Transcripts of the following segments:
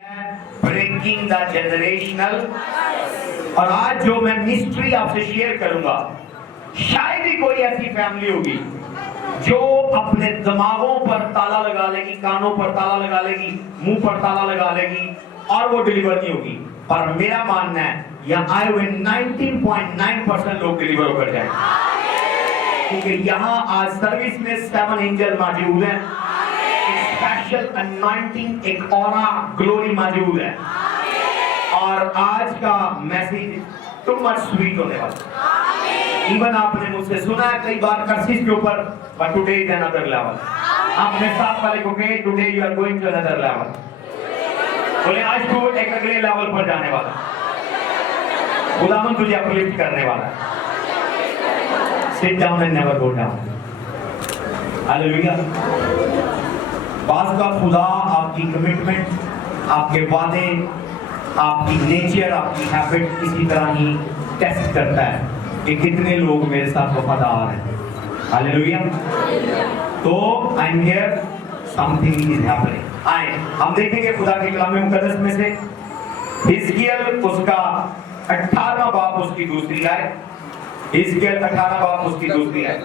Breaking the generational. और आज जो मैं मिस्ट्री आपसे शेयर करूंगा, शायद ही कोई ऐसी फैमिली होगी जो अपने दिमागों पर ताला लगा लेगी, कानों पर ताला लगा लेगी, मुंह पर ताला लगा लेगी और वो डिलीवर नहीं होगी। पर मेरा मानना है यहाँ आए हुए 19.9% लोग डिलीवर कर जाएंगे, क्योंकि यहाँ आज सर्विस में 7 एंजल मौजूद हैं, स्पेशल अनॉइंटिंग, एक ऑरा ग्लोरी मौजूद है। और आज का मैसेज टू मच स्वीट होने वाला। इवन आपने मुझसे सुना है कई बार कर्सिस के ऊपर, but today is another level. आपने साथ वाले को कहे today you are going to another level, बोले आज तू एक अगले लेवल पर जाने वाला, खुदावन तुझे अपलिफ्ट करने वाला। Sit down and never go down. Hallelujah. बात का खुदा आपकी कमिटमेंट, आपके वादे, आपकी नेचर, आपकी हैबिट इसी तरह ही टेस्ट करता है कि कितने लोग मेरे साथ वफादार हैं। हालेलुया। तो I am here, something is happening. आए हम देखेंगे खुदा के कलाम मुकद्दस में से हिजकिय्याह उसका 18वां बाब उसकी दूसरी आयत। हिजकिय्याह 18 बाब उसकी दूसरी आयत।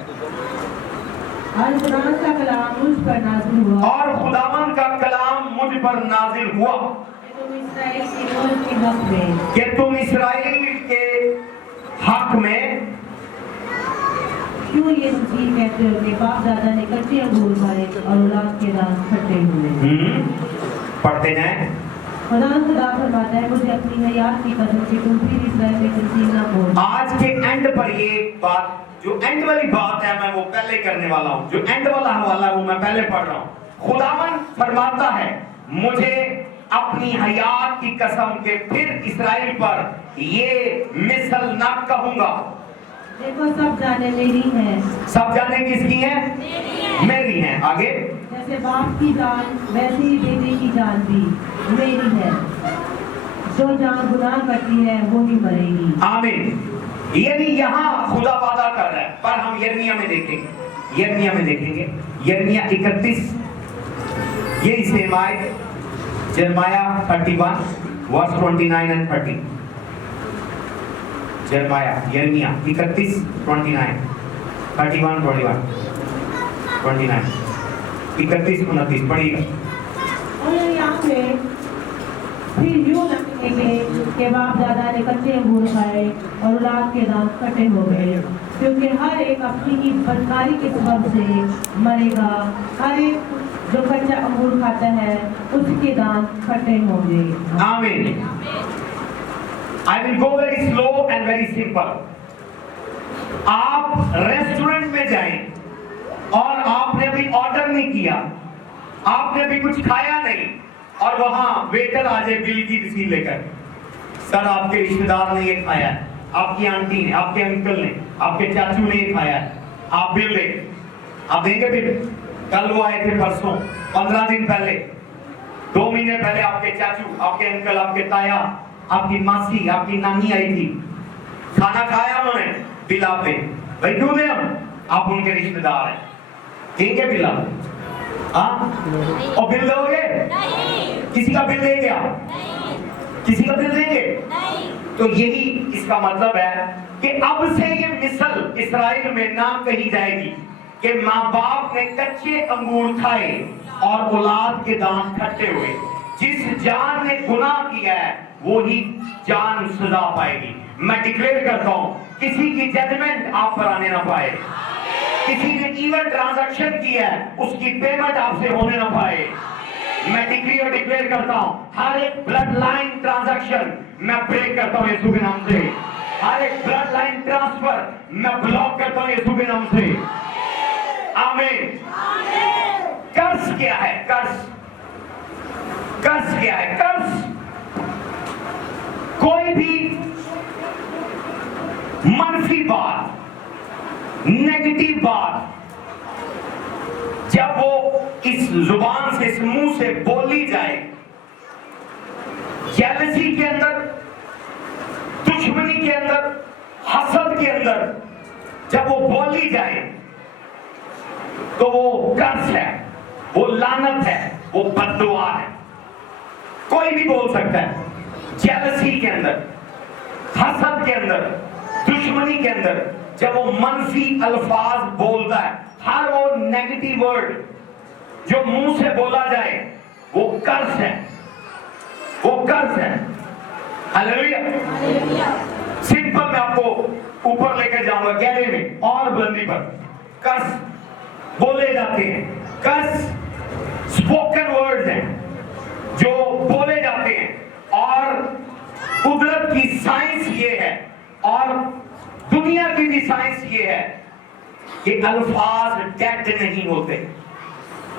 और खुदावंद का कलाम मुझ पर नाज़िल हुआ, और खुदावंद का कलाम मुझ पर नाजिल हुआ कि तुम इस्राएल के हक में क्यों ये जी कहते हो कि बाप दादा ने कच्चे अंगूर खाए और औलाद के दांत फटे हुए। पढ़ते जाएं। खुदावंद खुदा फरमाता है, मुझे अपनी हयात की कसम कि तुम फिर इस्राएल में तंजीम ना बोल। आज के एंड पर ये बात, जो एंड वाली बात है, मैं वो पहले करने वाला हूँ। जो एंड वाला हवाला है वो मैं पहले पढ़ रहा हूँ। खुदावन फरमाता है, मुझे अपनी हयात की कसम के फिर इस्राएल पर ये मिसल ना कहूंगा। देखो सब जाने मेरी है। सब जाने किसकी है? मेरी है। आगे, जैसे बाप की जान वैसे ही बेटे की जान भी मेरी है। जो जान गुनाह करती है वो ही मरेगी। आमीन। यानी यहाँ खुदा वादा कर रहा है, पर हम यिर्मयाह में देखेंगे। यिर्मयाह में देखेंगे, यिर्मयाह 31 ये सेम आयत, यिर्मयाह 31 वर्स 29 एंड 30। यिर्मयाह 31 29 31 21 29 31 29 पढ़िएगा। और यहाँ पे फिर यूं लगेंगे कि बाप दादा ने कच्चे अंगूर खाए और औलाद के दांत फटे हो गए, क्योंकि हर एक अपनी ही बदकारी के सबब से मरेगा। हर एक जो कच्चा अंगूर खाता है उसके दांत फटे होंगे। आमीन। I will go very slow and very simple. आप रेस्टोरेंट में जाएं और आपने अभी ऑर्डर नहीं किया, आपने अभी कुछ खाया नहीं, और वहां वेटर आ जाए बिल की रसीद लेकर, सर आपके रिश्तेदार ने ये खाया है, आपकी आंटी ने, आपके अंकल ने, आपके चाचू ने ये खाया है, आप बिल दे। आप देंगे बिल? कल वो आए थे, परसों, 15 दिन पहले, 2 महीने पहले आपके चाचू, आपके अंकल, आपके ताया, आपकी मासी, आपकी नानी आई थी, खाना खाया उन्होंने, बिल आप दे। भाई क्यों दे? हम आप उनके रिश्तेदार हैं, देंगे बिल आप? हाँ? और बिल दोगे? किसी का बिल देंगे आप? किसी का बिल देंगे? तो यही इसका मतलब है कि अब से ये मिसल इस्राएल में ना कही जाएगी कि माँ बाप ने कच्चे अंगूर खाए और औलाद के दांत खट्टे हुए। जिस जान ने गुनाह किया है वो ही जान सजा पाएगी। मैं डिक्लेयर करता हूँ, किसी की जजमेंट आप पर आने ना पाए। किसी ने इवन ट्रांजैक्शन किया है उसकी पेमेंट आपसे होने ना पाए। मैं डिक्री और डिक्लेयर करता हूँ, हर एक ब्लड लाइन ट्रांजैक्शन मैं ब्रेक करता हूँ यीशु के नाम से। हर एक ब्लड लाइन ट्रांसफर मैं ब्लॉक करता हूँ यीशु के नाम से। आमीन। कर्ज क्या है? कर्ज क्या है? कर्ज कोई भी मनफी बात, नेगेटिव बात जब वो इस जुबान से, इस मुंह से बोली जाए, जेलसी के अंदर, दुश्मनी के अंदर, हसद के अंदर जब वो बोली जाए तो वो कर्ज है, वो लानत है, वो बद्दुआ है। कोई भी बोल सकता है। जेलसी के अंदर, हसद के अंदर, दुश्मनी के अंदर जब वो मनफी अल्फाज बोलता है, हर वो नेगेटिव वर्ड जो मुंह से बोला जाए वो कर्ज है, वो कर्ज है। हालेलुया। सिंपल मैं आपको ऊपर लेकर जाऊंगा गहरे में और बुलंदी पर। कर्ज बोले जाते हैं, कर्ज स्पोकन वर्ड्स हैं जो बोले जाते हैं, और कुदरत की साइंस ये है और दुनिया की भी साइंस ये है कि अल्फाज डेड नहीं होते।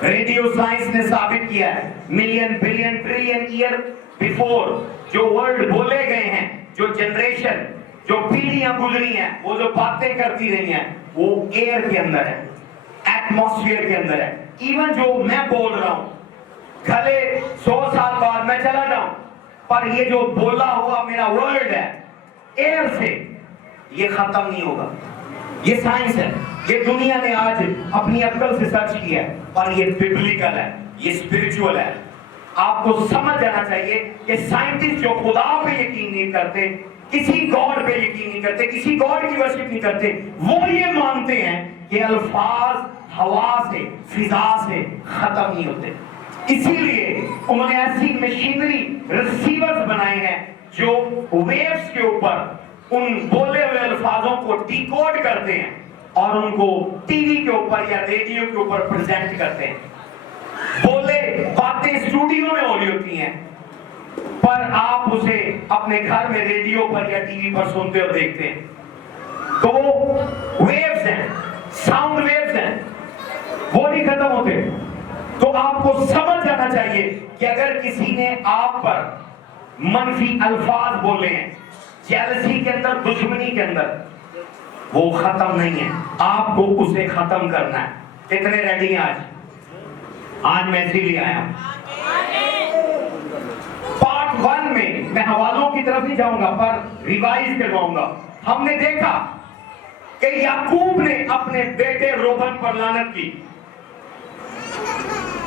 रेडियो साइंस ने साबित किया है, million billion trillion year before जो वर्ड बोले गए हैं, जो जनरेशन, जो पीढ़ियां गुजरी हैं, वो जो बातें करती रही हैं, वो एयर के अंदर है, एटमॉस्फेयर के अंदर है। इवन जो मैं बोल रहा हूं, भले 100 साल बाद मैं चला जाऊं, पर ये जो बोला हुआ मेरा वर्ड है एयर से, ये खत्म नहीं होगा। ये साइंस है, ये दुनिया ने आज अपनी अक्ल से सर्च किया है, और ये बिब्लिकल है, ये स्पिरिचुअल है। आपको समझ जाना चाहिए कि साइंटिस्ट जो खुदा पे यकीन नहीं करते, किसी गॉड पे यकीन नहीं करते, किसी गॉड की वर्शिप नहीं करते, वो ये मानते हैं कि अल्फाज हवा से, फिजा से खत्म नहीं होते। इसीलिए उन्होंने ऐसी मशीनरी, रिसीवर्स बनाए हैं जो वेव्स के ऊपर उन बोले हुए अल्फाजों को डिकोड करते हैं और उनको टीवी के ऊपर या रेडियो के ऊपर प्रेजेंट करते हैं। बोले बातें स्टूडियो में हो रही होती हैं, पर आप उसे अपने घर में रेडियो पर या टीवी पर सुनते और देखते हैं, तो वो वेव्स हैं, साउंड वेव्स हैं, वो नहीं खत्म होते। तो आपको समझ जाना चाहिए कि अगर किसी ने आप पर मनफी अल्फाज बोले हैं, जेलसी के अंदर, दुश्मनी के अंदर, वो खत्म नहीं है, आपको उसे खत्म करना है। कितने रेडी हैं आज? आज मैं इसीलिए आया हूं। पार्ट 1 में मैं हवालों की तरफ नहीं जाऊंगा, पर रिवाइज करवाऊंगा। हमने देखा कि याकूब ने अपने बेटे रोबन पर लानत की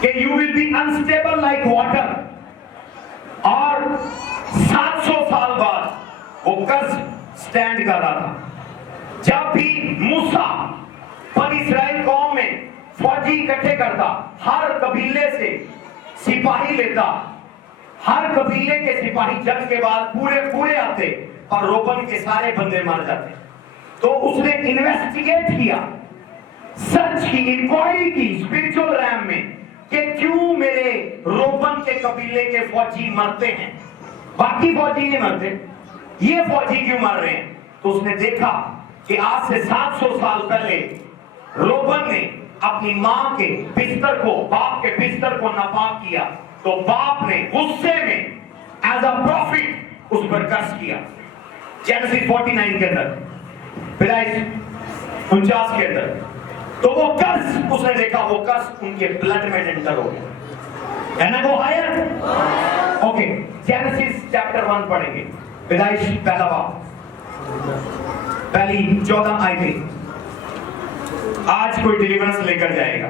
कि you will be unstable like water, और 700 साल बाद वो कर्ज स्टैंड कर रहा था। जब भी मूसा बनी इस्राएल कौम में फौजी इकट्ठे करता, हर कबीले से सिपाही लेता, हर कबीले के सिपाही जंग के बाद पूरे आते और रोबन के सारे बंदे मर जाते। तो उसने इन्वेस्टिगेट किया, सर्च की, इंक्वायरी की स्पिरिचुअल रैम में कि क्यों मेरे रोबन के कबीले के फौजी मरते हैं, बाकी फौजी नहीं मरते, ये फौजी क्यों मर रहे हैं। तो उसने देखा कि आज से 700 साल पहले रोबन ने अपनी मां के बिस्तर को, बाप के बिस्तर को नापाक किया, तो बाप ने गुस्से में एज अ प्रॉफिट उस पर कर्ज किया। जेनेसिस 49 के अंदर, 49 के अंदर, तो वो कर्ज उसने देखा, वो कर्ज उनके ब्लड में एंटर हो गया। है ना वो हायर? ओके, जेनेसिस चैप्टर 1 पढ़ेंगे, पैदाइश पहला बाप, पहली 14 आयतें। आज कोई डिलीवरेंस लेकर जाएगा।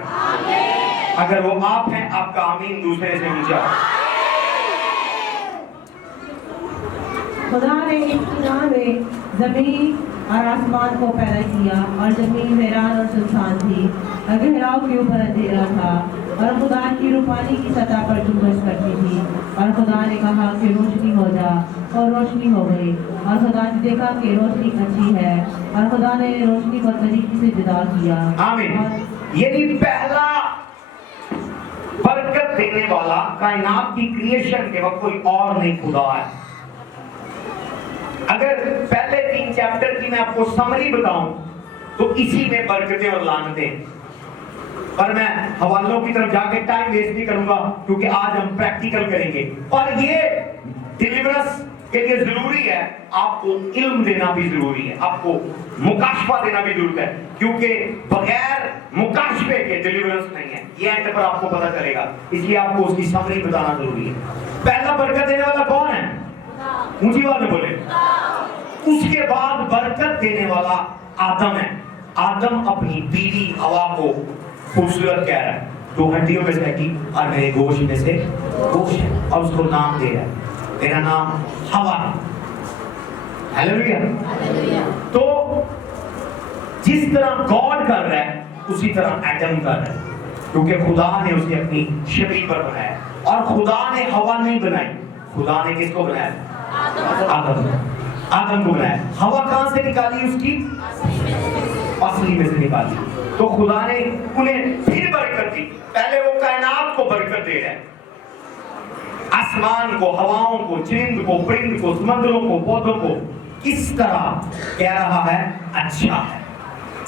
अगर वो आप हैं, आपका आमीन दूसरे से ऊंचा। खुदा ने इब्तिदा में जमीन और आसमान को पैदा किया, और जमीन वीरान और सुनसान थी, और गहराव के ऊपर अंधेरा था, और खुदा की रूपानी की सतह पर जुम्बश करती थी। और खुदा ने कहा कि रोशनी हो जा, और रोशनी हो गई। और खुदा ने देखा कि रोशनी अच्छी है, और खुदा ने रोशनी को तरीके से जुदा किया। आमीन। यदि पहला बरकत देने वाला कायनात की क्रिएशन के वक्त कोई और नहीं, खुदा है। अगर पहले 3 चैप्टर की मैं आपको समरी बताऊं तो इसी में बरकतें और लानतें, पर मैं हवालों की तरफ जाके टाइम वेस्ट नहीं करूंगा, क्योंकि आज हम प्रैक्टिकल करेंगे। और ये डिलीवरेंस के लिए जरूरी है, आपको इल्म देना भी जरूरी है, आपको मुकाशफा देना भी जरूरी है, क्योंकि बगैर मुकाशफे के डिलीवरेंस नहीं है। ये एंड पर आपको पता चलेगा, इसलिए आपको उसकी समरी बताना जरूरी है। पहला बरकत देने वाला कौन है? ऊंची आवाज में बोले। उसके बाद बरकत देने वाला आदम है। आदम अपनी बीवी हवा को खूबसूरत कह रहा है, तो हड्डियों में से हड्डी और मेरे गोश्त में से गोश्त है, और उसको नाम दे रहा है, तेरा नाम हवा है। हालेलुया। तो जिस तरह गॉड कर रहा है उसी तरह एडम कर रहा है, क्योंकि खुदा ने उसे अपनी शबीह पर बनाया, और खुदा ने हवा नहीं बनाई, खुदा ने किसको बनाया? आदम को बनाया। हवा कहां से निकाली? उसकी असली में से निकाली। तो खुदा ने उन्हें फिर बरकत दी। पहले वो कायनात को बरकत दे रहा है, आसमान को, हवाओं को, चिरिंद को, परिंद को, समुद्रों को, पौधों को। किस तरह कह रहा है? अच्छा है,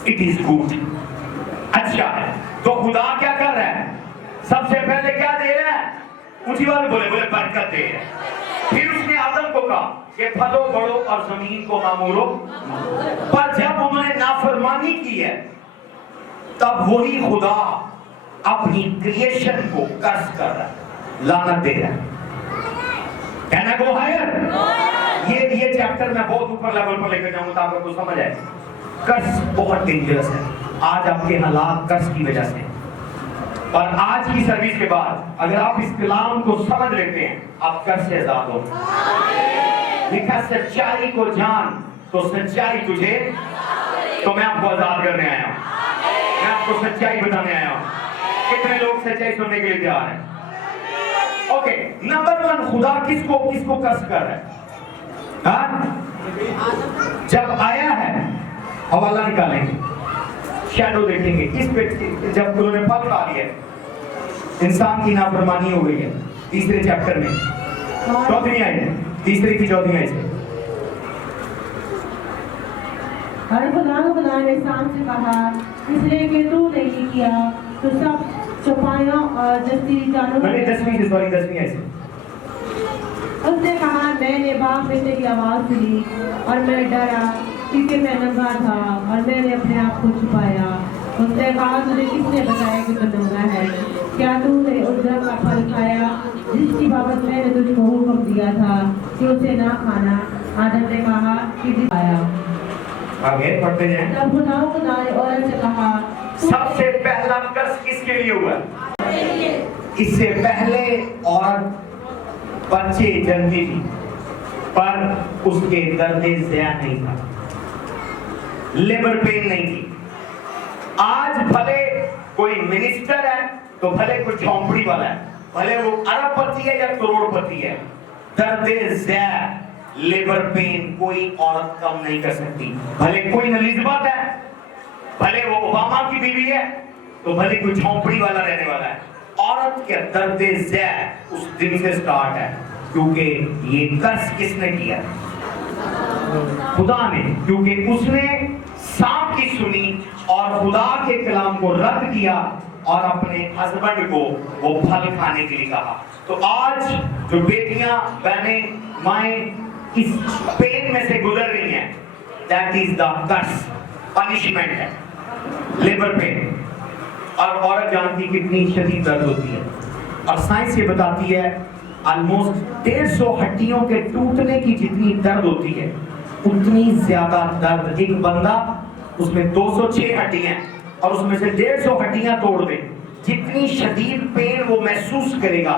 इट इज गुड, अच्छा है। तो खुदा क्या कर रहा है? सबसे पहले क्या दे रहा है? ऊंची वाले बोले बरकत दे रहा है। फिर उसने आदम को कहा कि फलो बढ़ो और जमीन को मामूरो। पर जब उन्होंने नाफरमानी की है, तब वही खुदा अपनी क्रिएशन को कर्स कर रहा है, लानत दे रहा है। कहना गो हायर। ये चैप्टर मैं बहुत ऊपर लेवल पर लेकर जाऊंगा ताकि आपको समझ आए। कर्स बहुत डेंजरस है। आज आपके हालात कर्स की वजह से, और आज की सर्विस के बाद अगर आप इस कलाम को समझ लेते हैं, आप कर्स से आजाद हो। लिखा सच्चाई को जान तो सच्चाई तुझे, तो मैं आपको आजाद करने आया हूं, मैं आपको सच्चाई बताने आया हूं। कितने लोग सच्चाई सुनने के लिए तैयार हैं? ओके, नंबर 1, खुदा किसको कर्स कर रहा है? जब आया है, हवाला निकालेंगे, शैडो देखेंगे, इस पे जब उन्होंने फल खा लिया, इंसान की नाफरमानी हो गई है। तीसरे चैप्टर में 4वीं आयत है, तीसरे की 4वीं आयत है। और खुदा ने इंसान से कहा, इसलिए कि तू नहीं किया तो सब चौपाइयों और जस्ती जानवरों। 10वीं आयत है। उसने कहा, मैंने बाग में तेरी आवाज सुनी और मैं डरा, क्योंकि मैं नंगा था और मैंने अपने आप को छुपाया। उसने कहा, तुझे किसने बताया कि तू नंगा है? क्या तूने उस दरख्त का फल खाया जिसकी बाबत मैंने तुझको हुक्म दिया था कि उसे ना खाना? आदम ने कहा कि खाया। आगे पढ़ते जाएं। तब खुदा ने औरत से कहा, सबसे पहला कर्स किसके लिए हुआ? इससे पहले औरत बच्चे जन्मी थी, पर उसके दर्द ज़िया नहीं था, लेबर पेन नहीं थी। आज भले कोई मिनिस्टर है, तो भले कोई झोंपड़ी वाला है, भले वो अरबपति है या करोड़पति है, दर्द ज़िया, लेबर पेन कोई औरत कम नहीं कर सकती। भले कोई एलिजाबेथ है, भले वो ओबामा की बीवी है, तो भले कोई झोंपड़ी वाला रहने वाला है, औरत के दर्द ज़िया उस दिन से स्टार्ट है। क्योंकि ये कर्स किसने किया? खुदा ने, क्योंकि उसने सांप की सुनी और खुदा के कलाम को रद्द किया और अपने हस्बैंड को वो फल खाने के लिए कहा। तो आज जो बेटियां, बहनें, माएं इस पेन में से गुजर रही हैं, that is the curse, punishment है, लेबर पेन। और औरत जानती कितनी शदीद दर्द होती है, और साइंस ये बताती है ऑलमोस्ट 150 हड्डियों के टूटने की जितनी दर्द होती है, उतनी ज्यादा दर्द एक बंदा, उसमें 206 हड्डियां और उसमें से 150 हड्डियां तोड़ दे, जितनी शदीद पेन वो महसूस करेगा।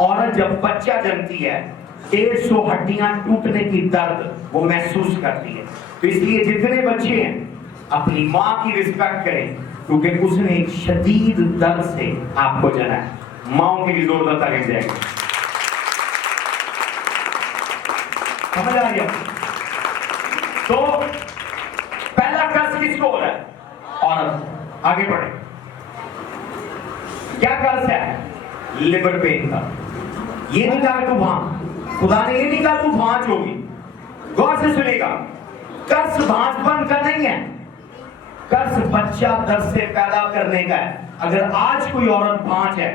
औरत जब बच्चा जन्मती है, 150 हड्डियां टूटने की दर्द वो महसूस करती है। तो इसलिए जितने बच्चे हैं, अपनी माँ की रिस्पेक्ट करें, क्योंकि उसने एक शदीद दर्द से आपको जना है। माओ की भी जोरदार तारीफ जाएगी। समझ आ रही है? तो पहला कर्ज किसको हो रहा है? औरत। आगे बढ़े, क्या कर्ज है? लिवर पेन का। ये नहीं कहा तू भांज, खुदा ने ये नहीं कहा तू भांज होगी। गौर से सुनेगा, कर्ज भांजपन का नहीं है, कर्ज बच्चा दर्द से पैदा करने का है। अगर आज कोई औरत भांज है,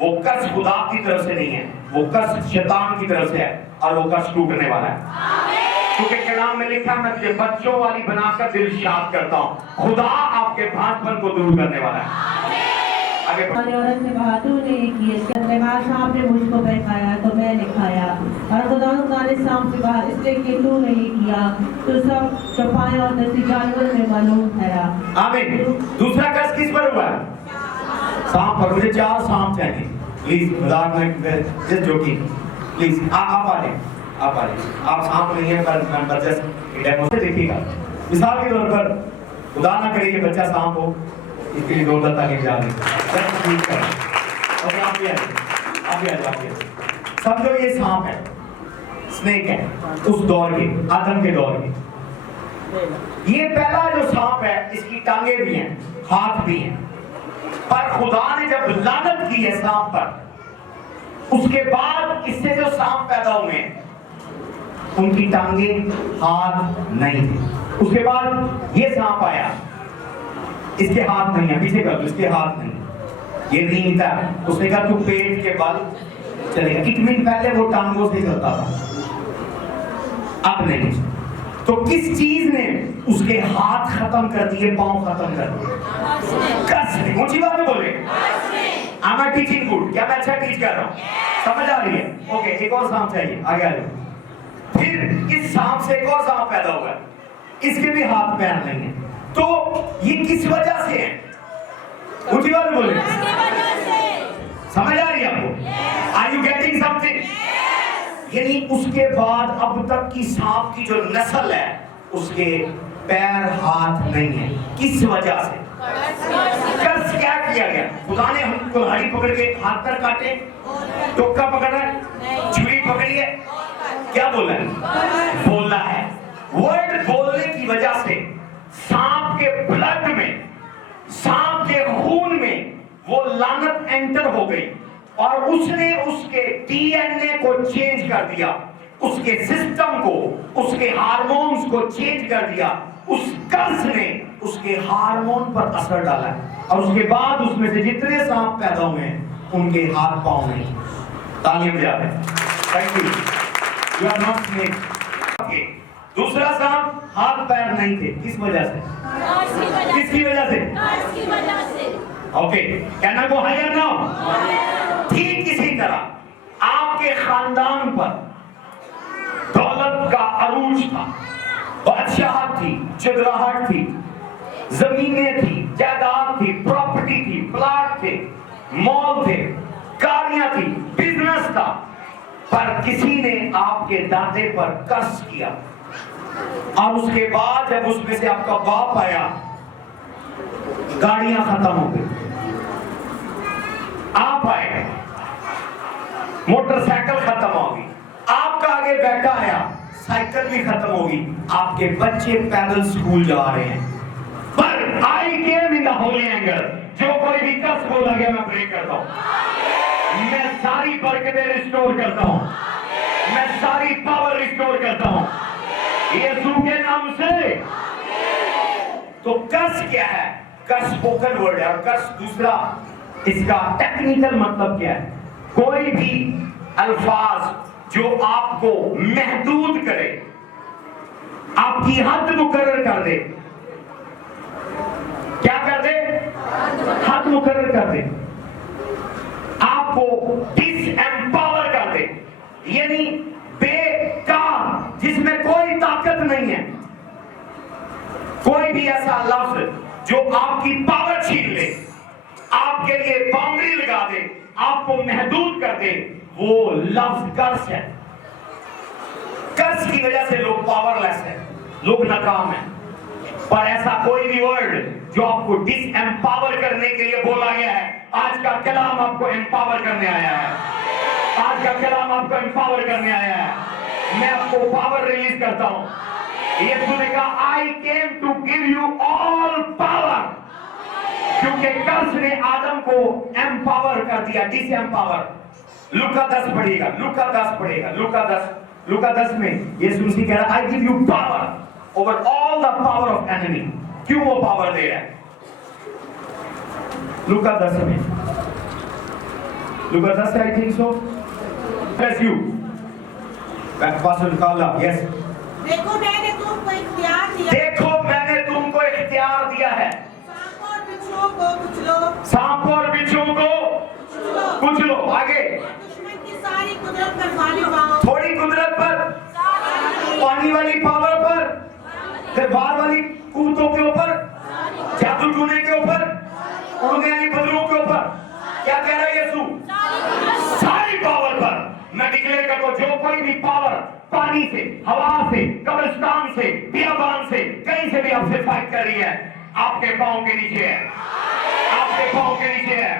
वो कर्ज खुदा की तरफ से नहीं है, वो कर्ज शैतान की तरफ से है, और वो कर्ज टूटने वाला है। क्योंकि कलाम में लिखा, मैं तुझे बच्चों वाली बनाकर दिल शाद करता हूं। खुदा आपके भांजपन को दूर करने वाला है। आगे औरत से कहा, तूने ये किया, सांप ने मुझको बहकाया तो मैंने खाया। और खुदा ने सांप से कहा, इसलिए कि तूने ये किया तो सब चौपाई और दसी जानवर में मालूम ठहरा। आमीन। दूसरा कर्ज किस पर हुआ है? सांप पर। मुझे 4 सांप चाहिए। प्लीज मजाक में जस्ट जोकिंग प्लीज आप आ जाए आप सांप नहीं है पर जस्ट डेमो से देखिएगा मिसाल के तौर पर खुदा ना करे ये बच्चा सांप हो इसके लिए दौलत आगे जा रही आप भी आ जाइए समझो ये सांप है स्नेक है उस दौर के आदम के दौर के ये पहला जो सांप है इसकी टांगे भी हैं हाथ भी हैं पर खुदा ने जब लानत की है सांप पर उसके बाद इससे जो सांप पैदा हुए उनकी टांगे हाथ नहीं थे उसके बाद ये सांप आया इसके हाथ नहीं है पीछे कर दो इसके हाथ नहीं ये रींगता उसने कहा तू पेट के बल चलेगा एक मिनट पहले वो टांगों से चलता था अब नहीं तो किस चीज ने उसके हाथ खत्म कर दिए पांव खत्म कर दिए कस ने ऊंची बात में बोले आई एम टीचिंग गुड क्या मैं अच्छा टीच कर रहा हूं समझ आ रही है ओके एक और सांप चाहिए आगे आ जाओ फिर इस सांप से एक और सांप पैदा हुआ इसके भी हाथ पैर नहीं है तो ये किस वजह से है ऊंची बात में बोले समझ आ रही है आपको आर यू गेटिंग समथिंग यानी उसके बाद अब तक की सांप की जो नस्ल है उसके पैर हाथ नहीं है किस वजह से कर्ज क्या किया गया खुदा ने हम कुल्हाड़ी पकड़ के हाथ पर काटे टोका पकड़ा है छुरी पकड़ी है क्या बोला है बोला है वर्ड बोलने की वजह से सांप के ब्लड में सांप के खून में वो लानत एंटर हो गई और उसने उसके डीएनए को चेंज कर दिया उसके सिस्टम को उसके हार्मोन्स को चेंज कर दिया उस कर्ज ने उसके हार्मोन पर असर डाला और उसके बाद उसमें से जितने सांप पैदा हुए हैं उनके हाथ पांव नहीं तालियां बजाते thank you you are not snake दूसरा सांप हाथ पैर नहीं थे किस वजह से किसकी वजह से okay can I go higher now ठीक इसी तरह आपके खानदान पर दौलत का अरूज था बादशाहत थी चदराहट थी जमीनें थी जायदाद थी प्रॉपर्टी थी प्लाट थे मॉल थे गाड़ियां थी बिजनेस था पर किसी ने आपके दादे पर कर्ज किया और उसके बाद जब उसमें से आपका बाप आया गाड़ियां खत्म हो गई आप आए मोटरसाइकिल खत्म होगी आपका आगे बेटा आया साइकिल भी खत्म होगी आपके बच्चे पैदल स्कूल जा रहे हैं पर आई केम इन द होली एंगल जो कोई भी कस बोला गया मैं प्रे करता हूं मैं सारी बरकतें रिस्टोर करता हूं मैं सारी पावर रिस्टोर करता हूं यीशु के नाम से तो कर्ज क्या है कर्ज स्पोकन वर्ड है और कर्ज दूसरा इसका टेक्निकल मतलब क्या है कोई भी अल्फाज जो आपको महदूद करे आपकी हद मुकर्रर कर दे क्या कर दे हद मुकर्रर कर दे आपको डिसएम्पावर कर दे यानी बेकार जिसमें कोई ताकत नहीं है कोई भी ऐसा लफ्ज जो आपकी पावर छीन ले आपके लिए बाउंड्री लगा दे आपको महदूद कर दे वो लफ्ज कर्ज है कर्ज की वजह से लोग पावरलेस है लोग नाकाम है पर ऐसा कोई भी वर्ड जो आपको डिसएम्पावर करने के लिए बोला गया है आज का कलाम आपको एम्पावर करने आया है आज का कलाम आपको एम्पावर करने आया है मैं आपको पावर रिलीज करता हूं यीशु ने कहा I came to give you all power क्योंकि कर्ज ने आदम को एम्पावर कर दिया डिसएम्पावर लूका 10 पढ़ेगा लूका 10 पढ़ेगा लूका 10 में यीशु मसीह कह रहा I give you power over all the power of enemy क्यों वो पावर दे रहा है लूका 10 में लूका 10 I think so bless you pastor Kala yes देखो मैंने तुमको इख्तियार दिया देखो मैंने तुमको इख्तियार दिया है सांप और बिच्छुओं को कुचलो सांप और बिच्छुओं को कुछ लो आगे दुश्मन की सारी कुदरत पर गाली उड़ाओ थोड़ी कुदरत पर पानी वाली पावर पर फिर बाहर वाली कूदों के ऊपर जादू टूने के ऊपर उड़ने वाली बदलू के ऊपर क्या कह रहा है यीशु میں ڈکلیئر کرتا ہوں جو کوئی بھی پاور پانی سے، ہوا سے، قبرستان سے، بیابان سے، کہیں سے بھی آپ سے فائٹ کر رہی ہے، آپ کے پاؤں کے نیچے ہے، آپ کے پاؤں کے نیچے ہے،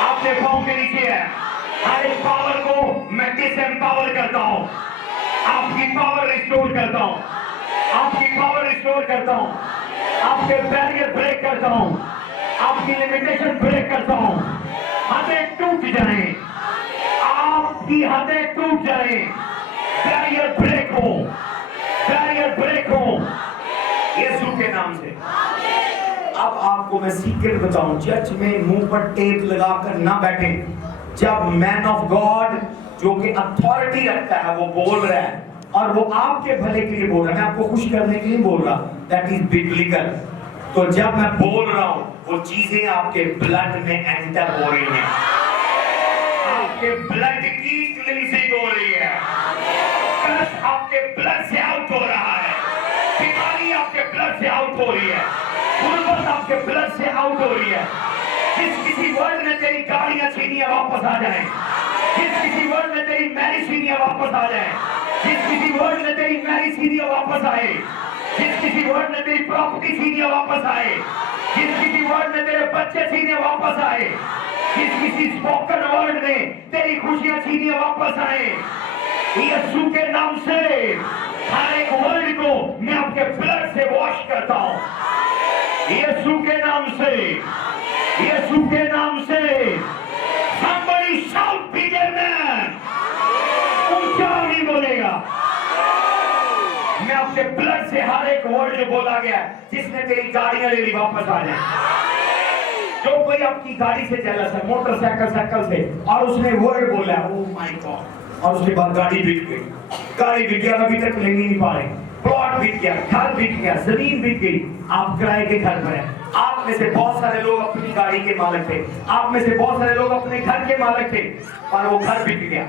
آپ کے پاؤں کے نیچے ہے۔ ہر ایک پاور کو میں ڈس ایمپاور کرتا ہوں، آپ کی پاور ریسٹور کرتا ہوں، آپ کی پاور ریسٹور کرتا ہوں، آپ کے بیریئر بریک کرتا ہوں، آپ کی لیمیٹیشن بریک کرتا ہوں، حدیں ٹوٹ جائیں، آپ کی حدیں ٹوٹ جائیں، بیریئر بریک ہو، بیریئر بریک ہو، یسوع کے نام سے۔ اب آپ کو میں سیکرٹ بتاؤں، چرچ میں منہ پر ٹیپ لگا کر نہ بیٹھیں۔ جب مین آف گاڈ جو کہ اتھارٹی رکھتا ہے وہ بول رہا ہے اور وہ آپ کے بھلے کے لیے بول رہا ہے، میں آپ کو خوش کرنے کے لیے بول رہا، دیٹ از ببلیکل۔ تو جب میں بول رہا ہوں وہ چیزیں آپ کے بلڈ میں انٹر ہو رہی ہیں، آپ کے بلڈ کی کلینزنگ ہو رہی ہے، کرس آپ کے بلڈ سے آؤٹ ہو رہا ہے، بیماری آپ کے بلڈ سے آؤٹ ہو رہی ہے، غربت آپ کے بلڈ سے آؤٹ ہو رہی ہے۔ جس کسی ورڈ نے تیری گاڑیاں چھینیاں واپس آ جائیں، جس کسی ورڈ نے تیری میری چھینیاں واپس آ جائیں، جس کسی ورڈ نے تیری میری چھینیاں واپس آئے، جس کسی ورڈ نے تیری پراپرٹی چھینیاں واپس آئے، جس کسی ورڈ نے تیرے بچے چھینیاں واپس آئے، جس کسی اسپوکن ورڈ نے تیری خوشیاں چھینیاں واپس آئے، یسوع کے نام سے ہر ایک ورڈ کو میں آپ کے بلڈ سے واش کرتا ہوں، یسوع کے نام سے، یسوع کے نام سے۔ Somebody shout big amen۔ اونچا نہیں بولے گا۔ میں آپ کے بلڈ سے ہر ایک ورڈ جو بولا گیا ہے جس نے تیری گاڑیاں لے لی واپس آ جائیں۔ جو کوئی آپ کی گاڑی سے جیلس ہے، موٹر سائیکل سے، اور اس نے ورڈ بولا ہے او مائی گاڈ، اور اس کے بعد گاڑی بک گئی، گاڑی بک گیا، ابھی تک لے نہیں پا رہے، پلاٹ بک گیا، گھر بک گیا، زمین بک گئی، آپ کرائے کے گھر پر ہیں۔ آپ میں سے بہت سارے لوگ اپنی گاڑی کے مالک تھے، آپ میں سے بہت سارے لوگ اپنے گھر کے مالک تھے، اور وہ گھر بک گیا،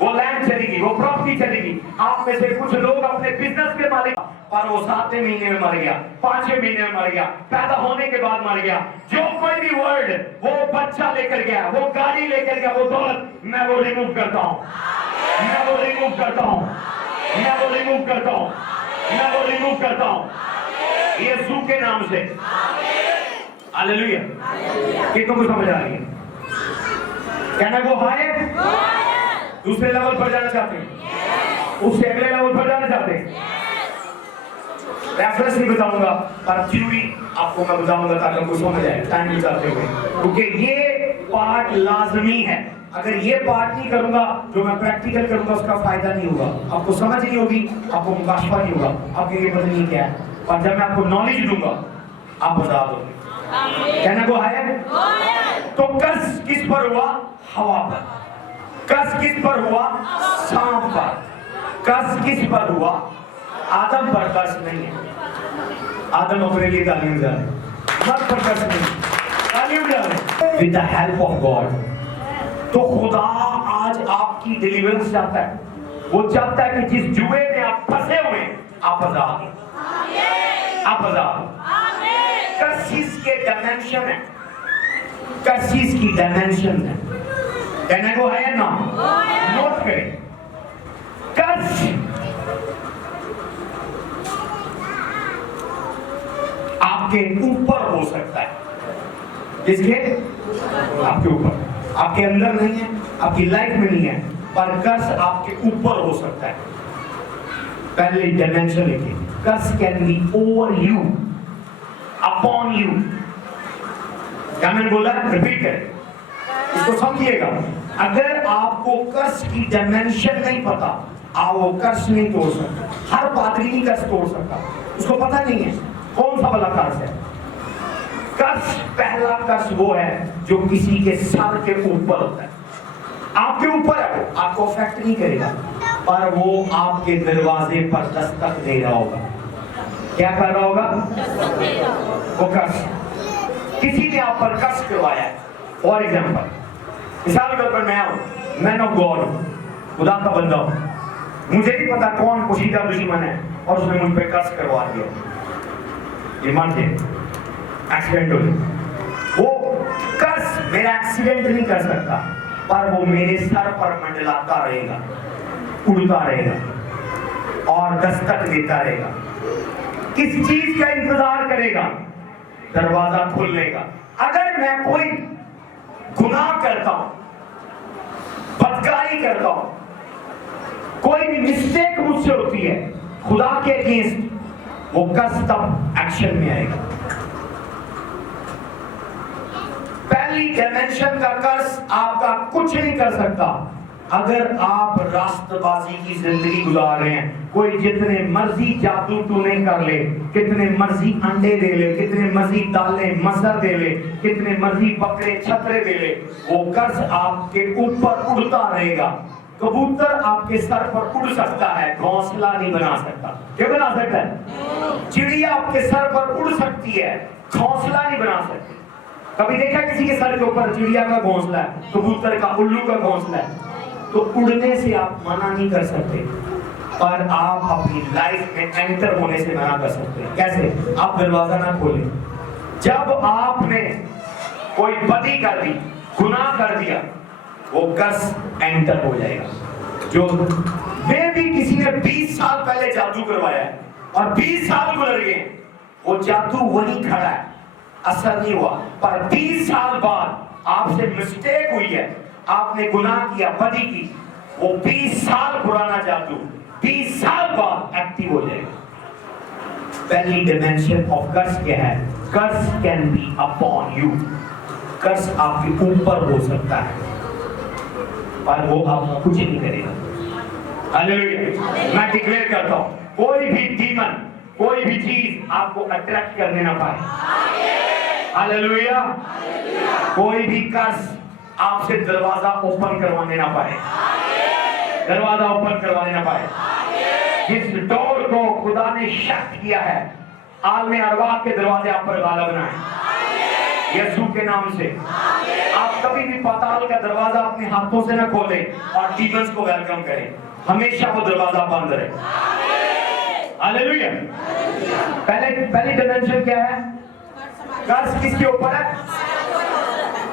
وہ لینڈ چلی گئی، وہ پراپرٹی چلی گئی۔ آپ میں سے کچھ لوگ اپنے بزنس کے مالک، اور وہ 7ویں مہینے میں مر گیا، 5ویں مہینے میں مر گیا، پیدا ہونے کے بعد مر گیا۔ جو کوئی بھی ورڈ وہ بچہ لے کر گیا، وہ گاڑی لے کر گیا، وہ دولت، میں وہ ریموو کرتا ہوں، میں وہ ریموو کرتا ہوں، میں وہ ریموو کرتا ہوں، میں وہ ریموو کرتا ہوں یسوع کے نام سے۔ ہاللیلویا۔ کتنوں کو سمجھ آ رہی ہے؟ کہنا وہ ہائے دوسرے لیول پر جانا چاہتے ہیں، اس سے اگلے لیول پر جانا چاہتے ہیں۔ ریفرنس نہیں بتاؤں گا پر تھیوری آپ کو میں بتاؤں گا تاکہ آپ کو سمجھ آئے ٹائم بتاتے ہوئے، کیونکہ یہ پارٹ لازمی ہے۔ اگر یہ پارٹ نہیں کروں گا جو میں پریکٹیکل کروں گا اس کا فائدہ نہیں ہوگا، آپ کو سمجھ نہیں ہوگی، آپ کو مکاشفہ نہیں ہوگا، آپ کے لیے پتہ نہیں کیا ہے۔ اور جب میں آپ کو نالج دوں گا آپ بتا دو گے۔ کہنا کو ہے تو قرض کس پر ہوا؟ ہوا پر۔ قرض کس پر ہوا؟ سانپ پر۔ قرض کس پر ہوا؟ آدم پر قرض نہیں ہے۔ آدم اپنے لیے تعلیم دے رہے مرد پر قرض نہیں، تعلیم دے رہے with the help of God۔ تو خدا آج آپ کی ڈیلیورنس چاہتا ہے، وہ چاہتا ہے کہ جس جوئے میں آپ پھنسے ہوئے آپ آزاد، آپ آزاد۔ کرسیز کے ڈائمینشن ہے، کرسیز کی ڈائمینشن ہے، کہنے کو ہے نا؟ نوٹ کریں، قرض آپ کے اوپر ہو سکتا ہے، جس کے آپ کے اوپر، آپ کے اندر نہیں ہے، آپ کی لائف میں نہیں ہے، پر قرض آپ کے اوپر ہو سکتا ہے۔ پہلے ڈائمینشن لکھیں، قرض can be over you, upon you. کیا میں نے بولا؟ ریپیٹ کریں، اس کو سمجھیے گا۔ اگر آپ کو قرض کی ڈائمینشن نہیں پتا، آپ وہ قرض نہیں توڑ سکتے۔ ہر پادری نہیں قرض توڑ سکتا، اس کو پتہ نہیں ہے کون سا والا قرض ہے۔ قرض، پہلا قرض وہ ہے جو کسی کے سر کے اوپر ہوتا ہے، آپ کے اوپر ہے، وہ آپ کو افیکٹ نہیں کرے گا، پر وہ آپ کے دروازے پر دستک دے رہا ہوگا۔ کیا کر رہا ہوگا؟ وہ قرض کسی نے آپ پر قرض کروایا ہے۔ فار ایگزامپل، مثال کے طور پر میں ہوں، مین آف گاڈ ہوں، خدا کا بندہ ہوں، مجھے نہیں پتا کون پوشیدہ دشمن ہے اور اس نے مجھ پہ قرض کروا دیا، یہ مانتے ہیں ایکسیڈنٹ ہو جائے، وہ قرض میرا ایکسیڈنٹ نہیں کر سکتا، پر وہ میرے سر پر منڈلاتا رہے گا، اڑتا رہے گا اور دستک دیتا رہے گا۔ کس چیز کا انتظار کرے گا؟ دروازہ کھلنے کا۔ اگر میں کوئی گناہ کرتا ہوں، بدکاری کرتا ہوں، کوئی بھی مسٹیک مجھ سے ہوتی ہے خدا کے اگینسٹ، وہ قرض تب ایکشن میں آئے گا۔ پہلی ڈائمینشن کا قرض آپ کا کچھ نہیں کر سکتا۔ اگر آپ راست بازی کی زندگی گزار رہے ہیں، کوئی جتنے مرضی جادو ٹونے کر لے، کتنے مرضی انڈے دے لے، کتنے مرضی دالیں مصر دے لے، کتنے مرضی بکرے چھترے دے لے، وہ قرض آپ کے اوپر اڑتا رہے گا۔ کبوتر آپ کے سر پر اڑ سکتا ہے، گھونسلہ نہیں بنا سکتا۔ کیا بنا سکتا ہے؟ چڑیا آپ کے سر پر اڑ سکتی ہے، گھونسلہ نہیں بنا سکتی۔ کبھی دیکھا کسی کے سر کے اوپر چڑیا کا گھونسلہ ہے، کبوتر کا، الو کا گھونسلہ ہے؟ تو اڑنے سے آپ منع نہیں کر سکتے، پر آپ اپنی لائف میں انٹر ہونے سے منع کر سکتے ہیں۔ کیسے؟ آپ دروازہ نہ کھولیں۔ جب آپ نے کوئی بدی کر دی، گناہ کر دیا، وہ قرض انٹر ہو جائے گا۔ جو میں بھی کسی نے 20 سال پہلے جادو کروایا ہے اور 20 سال گزر گئے، وہ جادو وہیں کھڑا ہے، اثر نہیں ہوا، پر 20 سال بعد آپ سے مسٹیک ہوئی ہے، آپ نے گناہ کیا، بدی کی، وہ 20 سال پرانا جادو 20 سال بعد ایکٹیو ہو جائے گا۔ پہلی ڈائمینشن آف قرض کیا ہے؟ قرض کین بی اپون یو۔ قرض آپ کے اوپر ہو سکتا ہے، پر وہ آپ کو کچھ نہیں کرے گا۔ ہاللیلویا۔ میں ڈکلیئر کرتا ہوں، کوئی بھی ڈیمن، کوئی بھی چیز آپ کو اٹریکٹ کرنے نہ پائے۔ ہاللیلویا۔ کوئی بھی قرض آپ سے دروازہ اوپن کروانے نہ پائے، دروازہ اوپن کروانے نہ پائے۔ جس ڈور کو خدا نے شٹ کیا ہے، عالم ارواح کے دروازے آپ پر غالب نہ آئیں، یسوع کے نام سے۔ آپ کبھی بھی پاتال کا دروازہ اپنے ہاتھوں سے نہ کھولیں اور ڈیمنز کو ویلکم کریں، ہمیشہ وہ دروازہ بند رہے۔ ہاللیلویا۔ پہلی ڈائمینشن کیا ہے؟ قرض کس کے اوپر ہے؟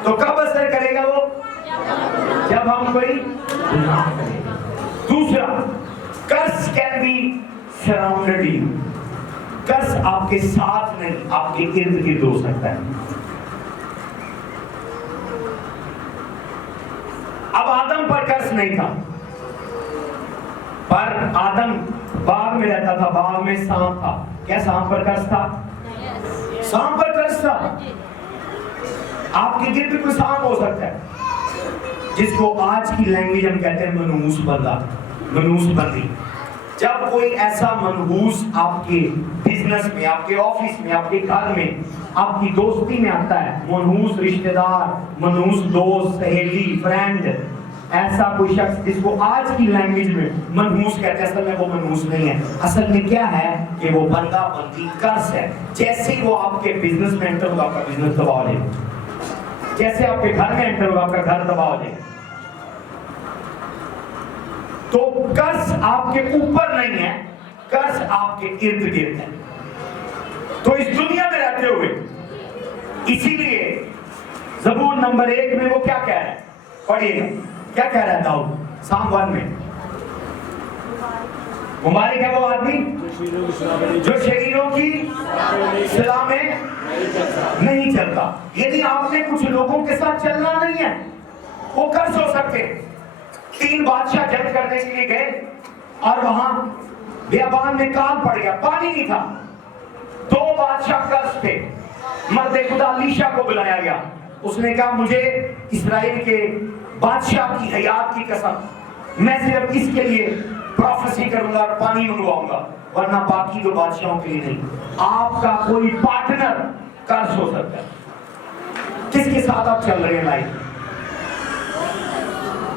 تو کب اثر کرے گا وہ؟ جب ہم کوئی گناہ کریں گے۔ دوسرا، قرض کین بی سراؤنڈڈ یو۔ قرض آپ کے ساتھ نہیں، آپ کے ارد گرد ہو سکتا ہے۔ اب آدم پر قرض نہیں تھا، پر آدم باغ میں رہتا تھا، باغ میں سانپ تھا۔ کیا سانپ پر قرض تھا؟ سانپ پر قرض تھا۔ آپ کے گرد کوئی سانپ ہو سکتا ہے، جس کو آج کی لینگویج ہم کہتے ہیں منحوس بندہ، منحوس بندی۔ جب کوئی ایسا منحوس آپ کے بزنس میں، آپ کے آفس میں، آپ کے گھر میں، آپ کی دوستی میں آتا ہے، منحوس رشتہ دار، منحوس دوست، سہیلی، فرینڈ، ایسا کوئی شخص جس کو آج کی لینگویج میں منحوس کہتے ہیں، اصل میں وہ منحوس نہیں ہے۔ اصل میں کیا ہے کہ وہ بندہ بندی قرض ہے۔ جیسے ہی وہ آپ کے بزنس میں انٹر ہوگا، آپ کا بزنس تباہ ہو جائے گا۔ جیسے آپ کے گھر میں انٹر ہوگا، آپ کا گھر تباہ ہو جائے گا۔ تو قرض آپ کے اوپر نہیں ہے، قرض آپ کے ارد گرد ہے۔ تو اس دنیا میں رہتے ہوئے، اسی لیے زبور نمبر 1 میں وہ کیا کہہ رہا ہے؟ پڑھیے گا، کیا کہہ رہا ہے داؤد سام 1 میں؟ مبارک ہے وہ آدمی جو شریروں کی اصلاح میں نہیں چلتا۔ یعنی آپ نے کچھ لوگوں کے ساتھ چلنا نہیں ہے، وہ قرض ہو سکتے۔ 3 بادشاہ جنگ کرنے کے لیے گئے اور وہاں بیابان میں کال پڑ گیا، پانی نہیں تھا۔ 2 بادشاہ قرض تھے۔ مرد خدا الیشا کو بلایا گیا، اس نے کہا مجھے اسرائیل کے بادشاہ کی حیات کی قسم، میں صرف اس کے لیے پروفیسی کروں گا اور پانی منگواؤں گا، ورنہ باقی 2 بادشاہوں کے لیے نہیں۔ آپ کا کوئی پارٹنر قرض ہو سکتا ہے۔ کس کے ساتھ آپ چل رہے ہیں لائف؟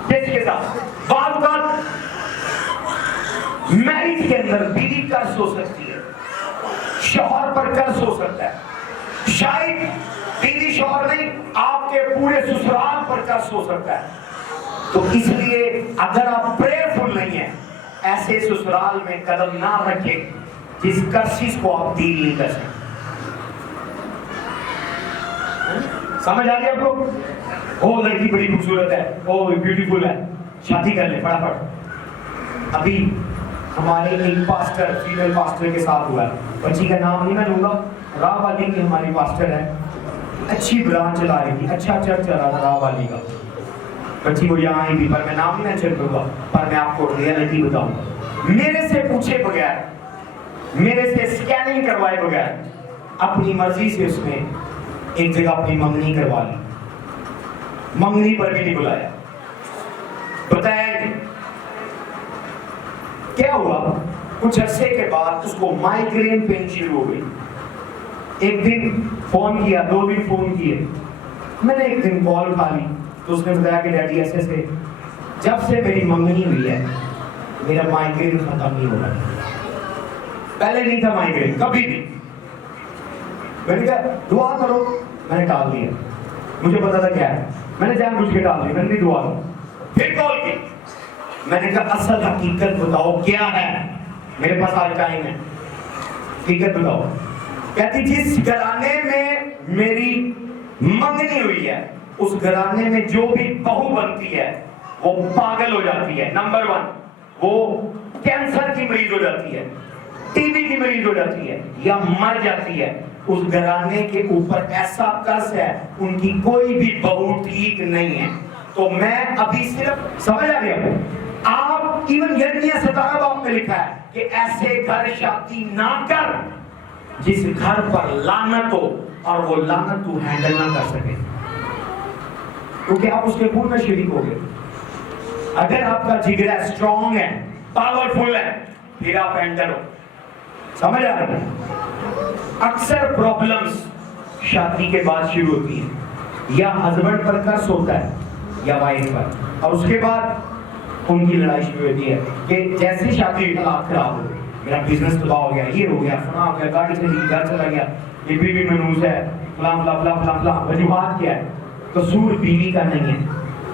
کس کے ساتھ؟ بعض بات میرج کے اندر بیوی قرض ہو سکتی ہے، شوہر پر قرض ہو سکتا ہے، شاید بیوی شوہر نہیں، آپ کے پورے سسرال پر قرض ہو سکتا ہے۔ تو اس لیے اگر آپ پریئرفل نہیں ہیں، ایسے سسرال میں قدم نہ رکھیں جس کرسس کو آپ ڈیل نہیں کر سکتے۔ समझ आ रही है आपको? ओ लड़की बड़ी खूबसूरत है, ओ ब्यूटीफुल है, शादी कर ले फटाफट। अभी हमारे एक पास्टर, फीमेल पास्टर के साथ हुआ है, बच्ची का नाम नहीं मैं लूंगा, राह वाली की हमारी पास्टर है, अच्छी ब्रांच चला रही थी, अच्छा चर्च चला रहा राह वाली का, बच्ची वो यहाँ आई थी, पर मैं नाम नहीं मेंशन करूंगा, पर मैं आपको रियलिटी बताऊंगा। मेरे से पूछे बगैर, मेरे से स्कैनिंग करवाए बगैर, अपनी मर्जी से उसने एक जगह अपनी मंगनी करवा ली, मंगनी पर भी नहीं बुलाया, बताया नहीं। क्या हुआ? कुछ अरसे के बाद उसको माइग्रेन पेन शुरू हो गई। एक दिन फोन किया, 2 दिन फोन किए, मैंने एक दिन कॉल उठा ली तो उसने बताया कि डैडी ऐसे से जब से मेरी मंगनी हुई है मेरा माइग्रेन खत्म नहीं हो रहा। पहले नहीं था माइग्रेन कभी भी। मैंने कहा दुआ करो, मैंने टाल दिया, मुझे पता था क्या है, मैंने जानबूझ के टाल दिया, मैंने नहीं दुआ की। फिर कॉल की, मैंने कहा असल हकीकत बताओ क्या है, मेरे पास आज टाइम है, हकीकत बताओ। कहती जिस घराने में मेरी मंगनी हुई है उस घराने में जो भी बहू बनती है वो पागल हो जाती है, नंबर 1, वो कैंसर की मरीज हो जाती है, टीबी की मरीज हो जाती है या मर जाती है। उस घराने के ऊपर ऐसा कर्ज है, उनकी कोई भी बहू ठीक नहीं है। तो मैं अभी सिर्फ, समझ आ रही आप, इवन यिर्मयाह 17 बाब में लिखा है कि ऐसे घर शादी ना कर जिस घर पर लानत हो और वो लानत तू हैंडल ना कर सके, क्योंकि आप उसके खून में शरीक हो गए। अगर आपका जिगरा स्ट्रॉन्ग है, पावरफुल है, फिर आप हैंडल हो। समझ आ रहा है? अक्सर प्रॉब्लम्स शादी के बाद शुरू होती है, या हस्बैंड पर कर्ज होता है या वाइफ पर, और उसके बाद उनकी लड़ाई शुरू होती है कि जैसे शादी हालात खराब हो गए, मेरा बिजनेस तबाह हो गया, ये हो गया, फना हो गया, गाड़ी चली, घर चला गया, ये बीवी मनूस है, फलां फलां फलां फलां फलां। वजूहात क्या है? कसूर बीवी का नहीं है,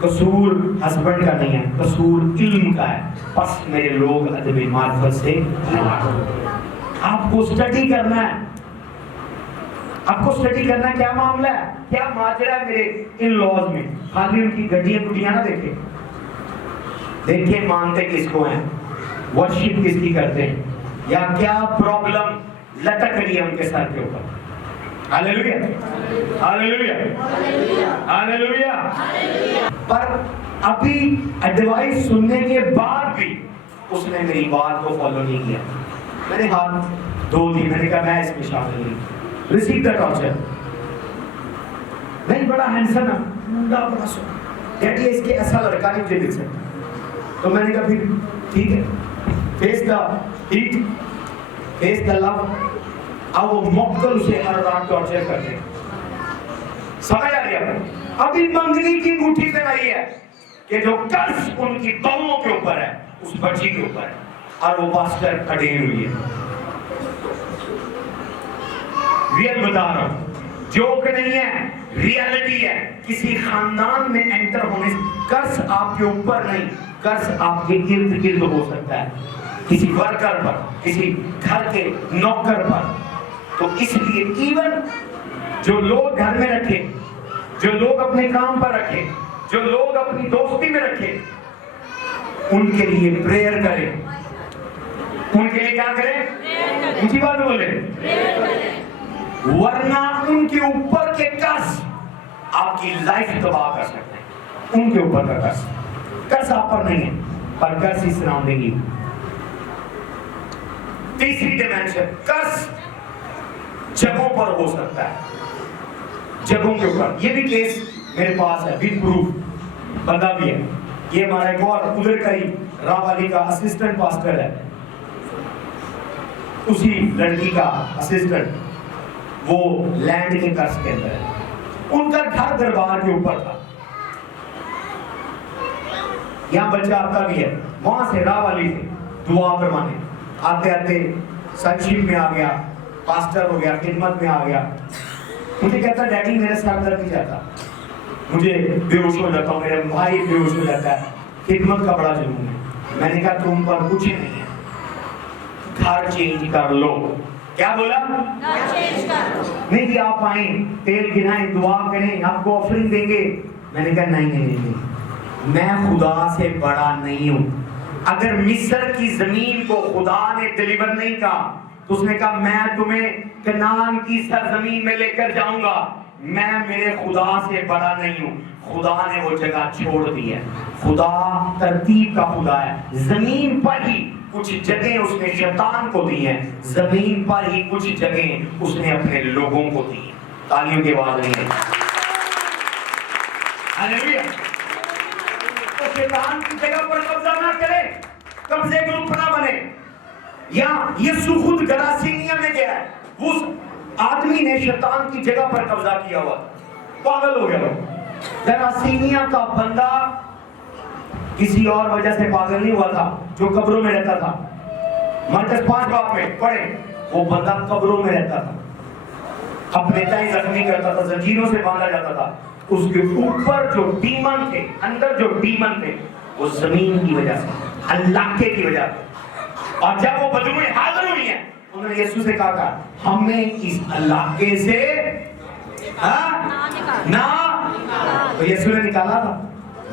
कसूर हस्बैंड का नहीं है, कसूर इल्म का है। बस मेरे लोग अदब मार्फत से आपको स्टडी करना है, आपको स्टडी करना है क्या मामला है, क्या माजरा है मेरे इन लॉज में। खाली उनकी गड्डियां गुड्डियां ना देखे, देखिए मानते किसको हैं, वर्शिप किसकी करते हैं, या क्या प्रॉब्लम लटक रही है उनके सर के ऊपर। Hallelujah, hallelujah, hallelujah. पर अभी एडवाइस सुनने के बाद भी उसने मेरी बात को फॉलो नहीं किया। मैंने हाथ धो दी, मैंने कहा मैं इसमें शामिल नहीं। Receive the torture. नहीं, बड़ा हैंडसम है, मुंडा बड़ा सो, डैडी इसके ऐसा लड़का नहीं मुझे दिख सकता। तो मैंने कहा फिर ठीक है, face the heat, face the love. अब वो मौकल उसे हर रात टॉर्चर करते हैं। समझ आ रही है? अभी मंगनी की मुट्ठी में आई है कि जो कर्ज उनकी बहुओं के ऊपर है उस बच्ची के ऊपर है, और वो पास्टर अडेर हुई है। रियल बता रहा हूं, जोक नहीं है, रियलिटी है। किसी खानदान में एंटर होने से कर्ज आपके ऊपर नहीं, कर्ज आपके इर्द गिर्द हो सकता है, किसी वर्कर पर, किसी घर के नौकर पर। तो इसलिए इवन जो लोग घर में रखे, जो लोग अपने काम पर रखे, जो लोग अपनी दोस्ती में रखे, उनके लिए प्रेयर करें। उनके लिए क्या करें? ऊंची बात बोले, वरना उनके ऊपर के कर्ज आपकी लाइफ तबाह कर सकते हैं। उनके ऊपर का कर्ज, कर्ज आप पर नहीं है, पर कर्ज ही सराउंडिंग यू। तीसरी डिमेंशन, कर्ज जगहों पर हो सकता है, जगहों के ऊपर। ये भी केस मेरे पास है, विद प्रूफ, बंदा भी है। ये हमारा एक और उधर का ही रावाली का असिस्टेंट पास्टर है, उसी लड़की का असिस्टेंट, वो लैंड के कर्ज के अंदर है। उनका घर दरबार के ऊपर था। यहाँ बच्चा आपका भी है, वहां से रावाली से दुआ करवाने आते आते संक्षिप्त में आ गया, पास्टर हो गया, खिदमत में आ गया। मुझे कहता डैडी मेरे सर दर्द नहीं जाता, मुझे बेहोश हो जाता हूँ, मेरा भाई बेहोश हो जाता है, खिदमत का बड़ा जुनून है। मैंने कहा तुम पर कुछ नहीं है, घर चेंज कर लो, کیا بولا؟ نہیں جی آپ آئیں تیل گرائیں دعا کریں آپ کو آفرنگ دیں گے. میں نے کہا نہیں میں خدا سے بڑا نہیں ہوں. اگر مصر کی زمین کو خدا نے ڈیلیور نہیں کہا تو اس نے کہا میں تمہیں کنعان کی سرزمین میں لے کر جاؤں گا. میں میرے خدا سے بڑا نہیں ہوں. خدا نے وہ جگہ چھوڑ دی ہے. خدا ترتیب کا خدا ہے. زمین پر ہی کچھ جگہیں اس نے شیطان کو دی ہیں, زمین پر ہی کچھ جگہیں اس نے اپنے لوگوں کو دی ہیں. تالیوں کی آواز نہیں ہے. ہاللیلویا. تو شیطان کی جگہ پر قبضہ نہ کرے, قبضے گروپ نہ بنے. یا یسوع خود گراسینیا میں گیا ہے, اس آدمی نے شیطان کی جگہ پر قبضہ کیا ہوا, پاگل ہو گیا وہ. گراسینیا کا بندہ کسی اور وجہ سے پاگل نہیں ہوا تھا, جو قبروں میں رہتا تھا. مرکز 5 باب میں پڑھیں, وہ بندہ قبروں میں رہتا تھا, اپنے تئیں زخمی کرتا تھا, زنجیروں سے باندھا جاتا تھا. اس کے اوپر جو ڈیمن تھے, اندر جو ڈیمن تھے, وہ زمین کی وجہ سے, علاقے کی وجہ سے. اور جب وہ بدوئیں حاضر ہوئی ہیں, انہوں نے یسوع سے کہا ہمیں اس علاقے سے نہ, تو یسوع نے نکالا تھا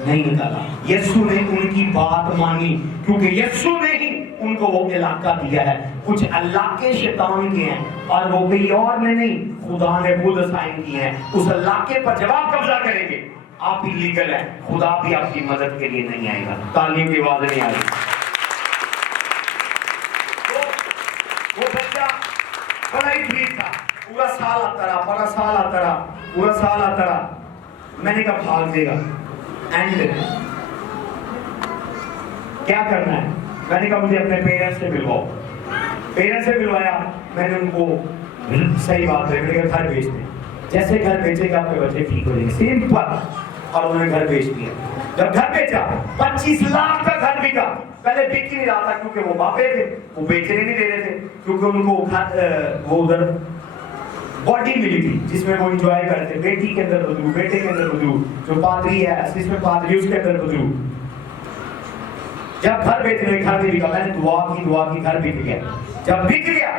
نہیں نکالا. یسوع نے ان کی بات مانی, کیونکہ یسوع نے ہی ان کو وہ علاقہ دیا ہے. کچھ علاقے شیطان کے ہیں اور وہ کوئی اور نے نہیں, خدا نے خود اسائن کیے ہیں. اس علاقے پر جب آپ قبضہ کریں گے آپ بھی لیگل ہیں, خدا بھی آپ کی مدد کے لیے نہیں آئے گا. تعلیم کی آواز نہیں آئی. وہ بچہ بڑا ہی ٹھیک تھا, پورا سال آتا رہا, پورا سال آتا رہا, پورا سال آتا رہا. میں نے کہا بھاگ دے گا. اینڈ کیا کرنا ہے؟ میں نے کہا مجھے اپنے پیرنٹس سے ملواؤ. پیرنٹس سے ملوایا, میں نے ان کو صحیح بات ہے, میں نے کہا گھر بھیج دیں, جیسے گھر بھیجے گا آپ کے بچے ٹھیک ہو جائیں گے, سمپل. اور انہوں نے گھر بھیج دیا. جب گھر بیچا 25 لاکھ کا گھر بکا. پہلے بک ہی نہیں رہا تھا کیونکہ وہ باپے تھے, وہ بیچنے نہیں دے رہے تھے, کیونکہ ان کو وہ ادھر باڈی ملی تھی جس میں وہ انجوائے کرتے. بیٹی کے اندر بدو, بیٹے کے اندر بدو, جو پادری ہے اس میں پادری, اس کے اندر بدو. جب گھر بیچنے گھر نہیں بکا, میں نے دعا کی گھر بک گیا. جب بک گیا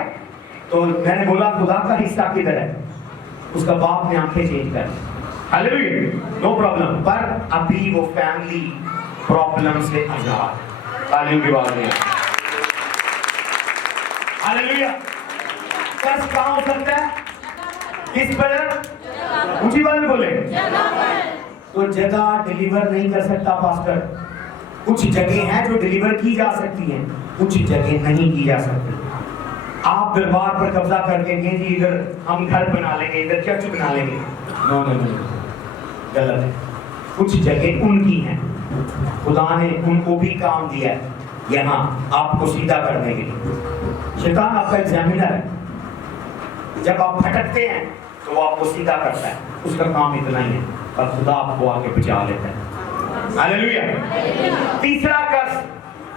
تو میں نے بولا خدا کا حصہ کدھر ہے؟ اس کا باپ نے آنکھیں چینج کر دی. ہاللیلویا, نو پرابلم. پر ابھی وہ فیملی پرابلم سے آزاد. تعلیم کی بات ہے. ہاللیلویا. قرض کہاں ہو سکتا ہے؟ کس پر؟ اونچی بات میں بولے. تو جگہ ڈیلیور نہیں کر سکتا پاسٹر. کچھ جگہیں ہیں جو ڈیلیور کی جا سکتی ہیں, کچھ جگہیں نہیں کی جا سکتی. آپ دربار پر قبضہ کر کے کہیں جی ادھر ہم گھر بنا لیں گے, ادھر چرچ بنا لیں گے, نو غلط ہے. کچھ جگہیں ان کی ہیں, خدا نے ان کو بھی کام دیا ہے یہاں آپ کو سیدھا کرنے کے لیے. شیطان آپ کا ایگزامینر ہے. جب آپ بھٹکتے ہیں تو وہ آپ کو سیدھا کرتا ہے, اس کا کام اتنا ہی ہے, پر خدا آپ کو آگے بچا لیتا ہے. ہاللیلویا. تیسرا قرض,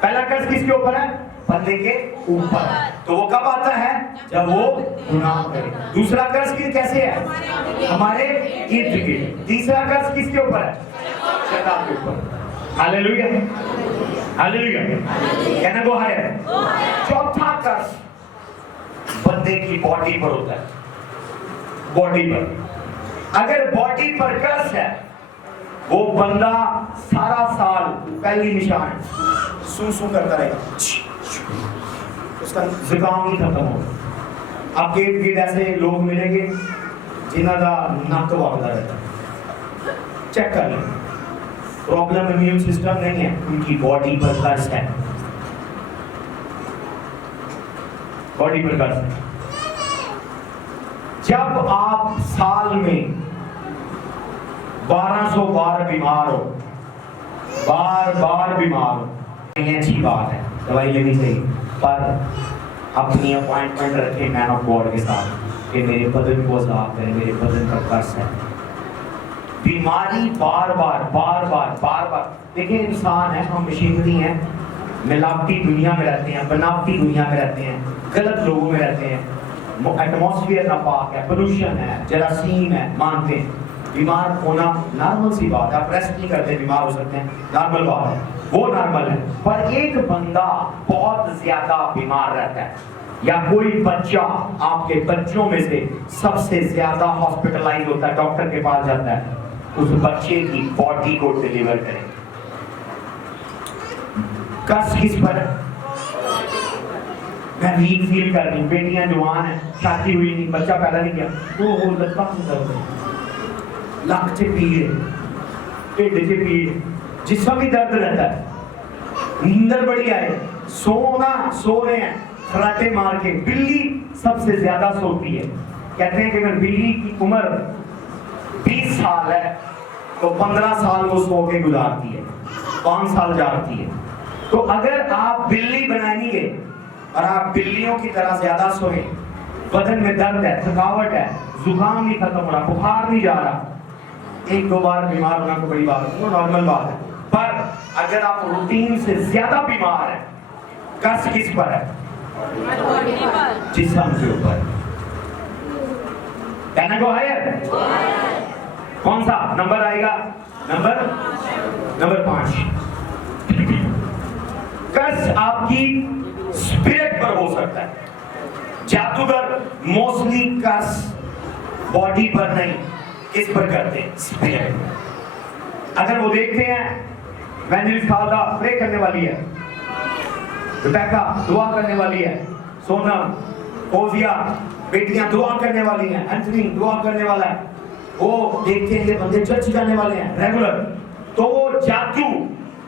پہلا قرض کس کے اوپر ہے؟ بندے کے اوپر. تو وہ کب آتا ہے؟ جب وہ گناہ کرے. دوسرا قرض کیسے ہے؟ ہمارے ارد گرد. تیسرا قرض کس کے اوپر ہے؟ شیطان کے اوپر. ہاللیلویا, ہاللیلویا. کہنا وہ ہے. چوتھا قرض بندے کی باڈی پر ہوتا ہے. باڈی پر, اگر باڈی پر قرض ہے, وہ بندہ سارا سال پہلی نشان ہے, سو کرتا رہے گا, اس کا زکام نہیں ختم ہوگا. آپ کے ارد ایسے لوگ ملیں گے جنہوں کا نک وگتا رہتا ہے. چیک کر لیں, پرابلم امیون سسٹم نہیں ہے, ان کی باڈی پر قرض ہے. باڈی پر قرض ہے. جب آپ سال میں 1200 بار بیمار ہو, بار بیمار ہو, یہ اچھی بات ہے, دوائی لینی چاہیے, پر اپنی اپوائنٹمنٹ رکھیں مین آف گاڈ کے ساتھ کہ میرے بدن کو آزاد کریں, میرے بدن کا قرض ہے. بیماری بار بار. دیکھیں انسان ہے, ہم مشینری ہیں, ملاوٹی دنیا میں رہتے ہیں, بناوٹی دنیا میں رہتے ہیں, غلط لوگوں میں رہتے ہیں, ایٹماسفیئر ناپاک ہے, پولوشن ہے, جراثیم ہے, مانتے ہیں. بیمار ہونا نارمل سی بات ہے, آپ ریسٹ نہیں کرتے, بیمار ہو سکتے ہیں, نارمل بات ہے, وہ نارمل ہے. پر ایک بندہ بہت زیادہ بیمار رہتا ہے, یا کوئی بچہ آپ کے بچوں میں سے سب سے زیادہ ہاسپٹلائز ہوتا ہے, ڈاکٹر کے پاس جاتا ہے, اس بچے کی باڈی کو ڈیلیور کرے. قرض کس پر ہے؟ میں ویک فیل کر رہی ہوں, بیٹیاں جوان ہیں, شادی ہوئی نہیں, بچہ پیدا نہیں کیا, وہ لگتا لک سے پیڑ, پیڑ سے پیڑ, جسم بھی درد رہتا ہے, نیندر بڑی آئے, سو رہے ہیں خراٹے مار کے. بلی سب سے زیادہ سوتی ہے. کہتے ہیں کہ اگر بلی کی عمر 20 سال ہے تو 15 سال وہ سو کے گزارتی ہے, 5 سال جاگتی ہے. تو اگر آپ بلی بنائیں گے اور آپ بلیوں کی طرح زیادہ سوئیں, بدن میں درد ہے, تھکاوٹ ہے, زکام نہیں ختم ہو رہا, بخار نہیں جا رہا, 1-2 بار بیمار ہونا کوئی بڑی بات ہے, وہ نارمل بات ہے. پر اگر آپ روٹین سے زیادہ بیمار ہیں, قرض کس پر ہے؟ جسم کے اوپر. کہنا کو ہے کون سا نمبر آئے گا؟ نمبر 5. قرض آپ کی اسپرٹ پر ہو سکتا ہے. جادوگر موسٹلی قرض باڈی پر نہیں, کس پر کرتے ہیں؟ اسپرٹ. اگر وہ دیکھتے ہیں وینجلسٹ خالدہ پرے کرنے والی ہے, ریبیکا دعا کرنے والی ہے, سونم, فوزیا بیٹیاں دعا کرنے والی ہیں, اینتھنی دعا کرنے والا ہے, وہ دیکھتے ہیں یہ بندے چرچ جانے والے ہیں ریگولر, تو وہ جادو,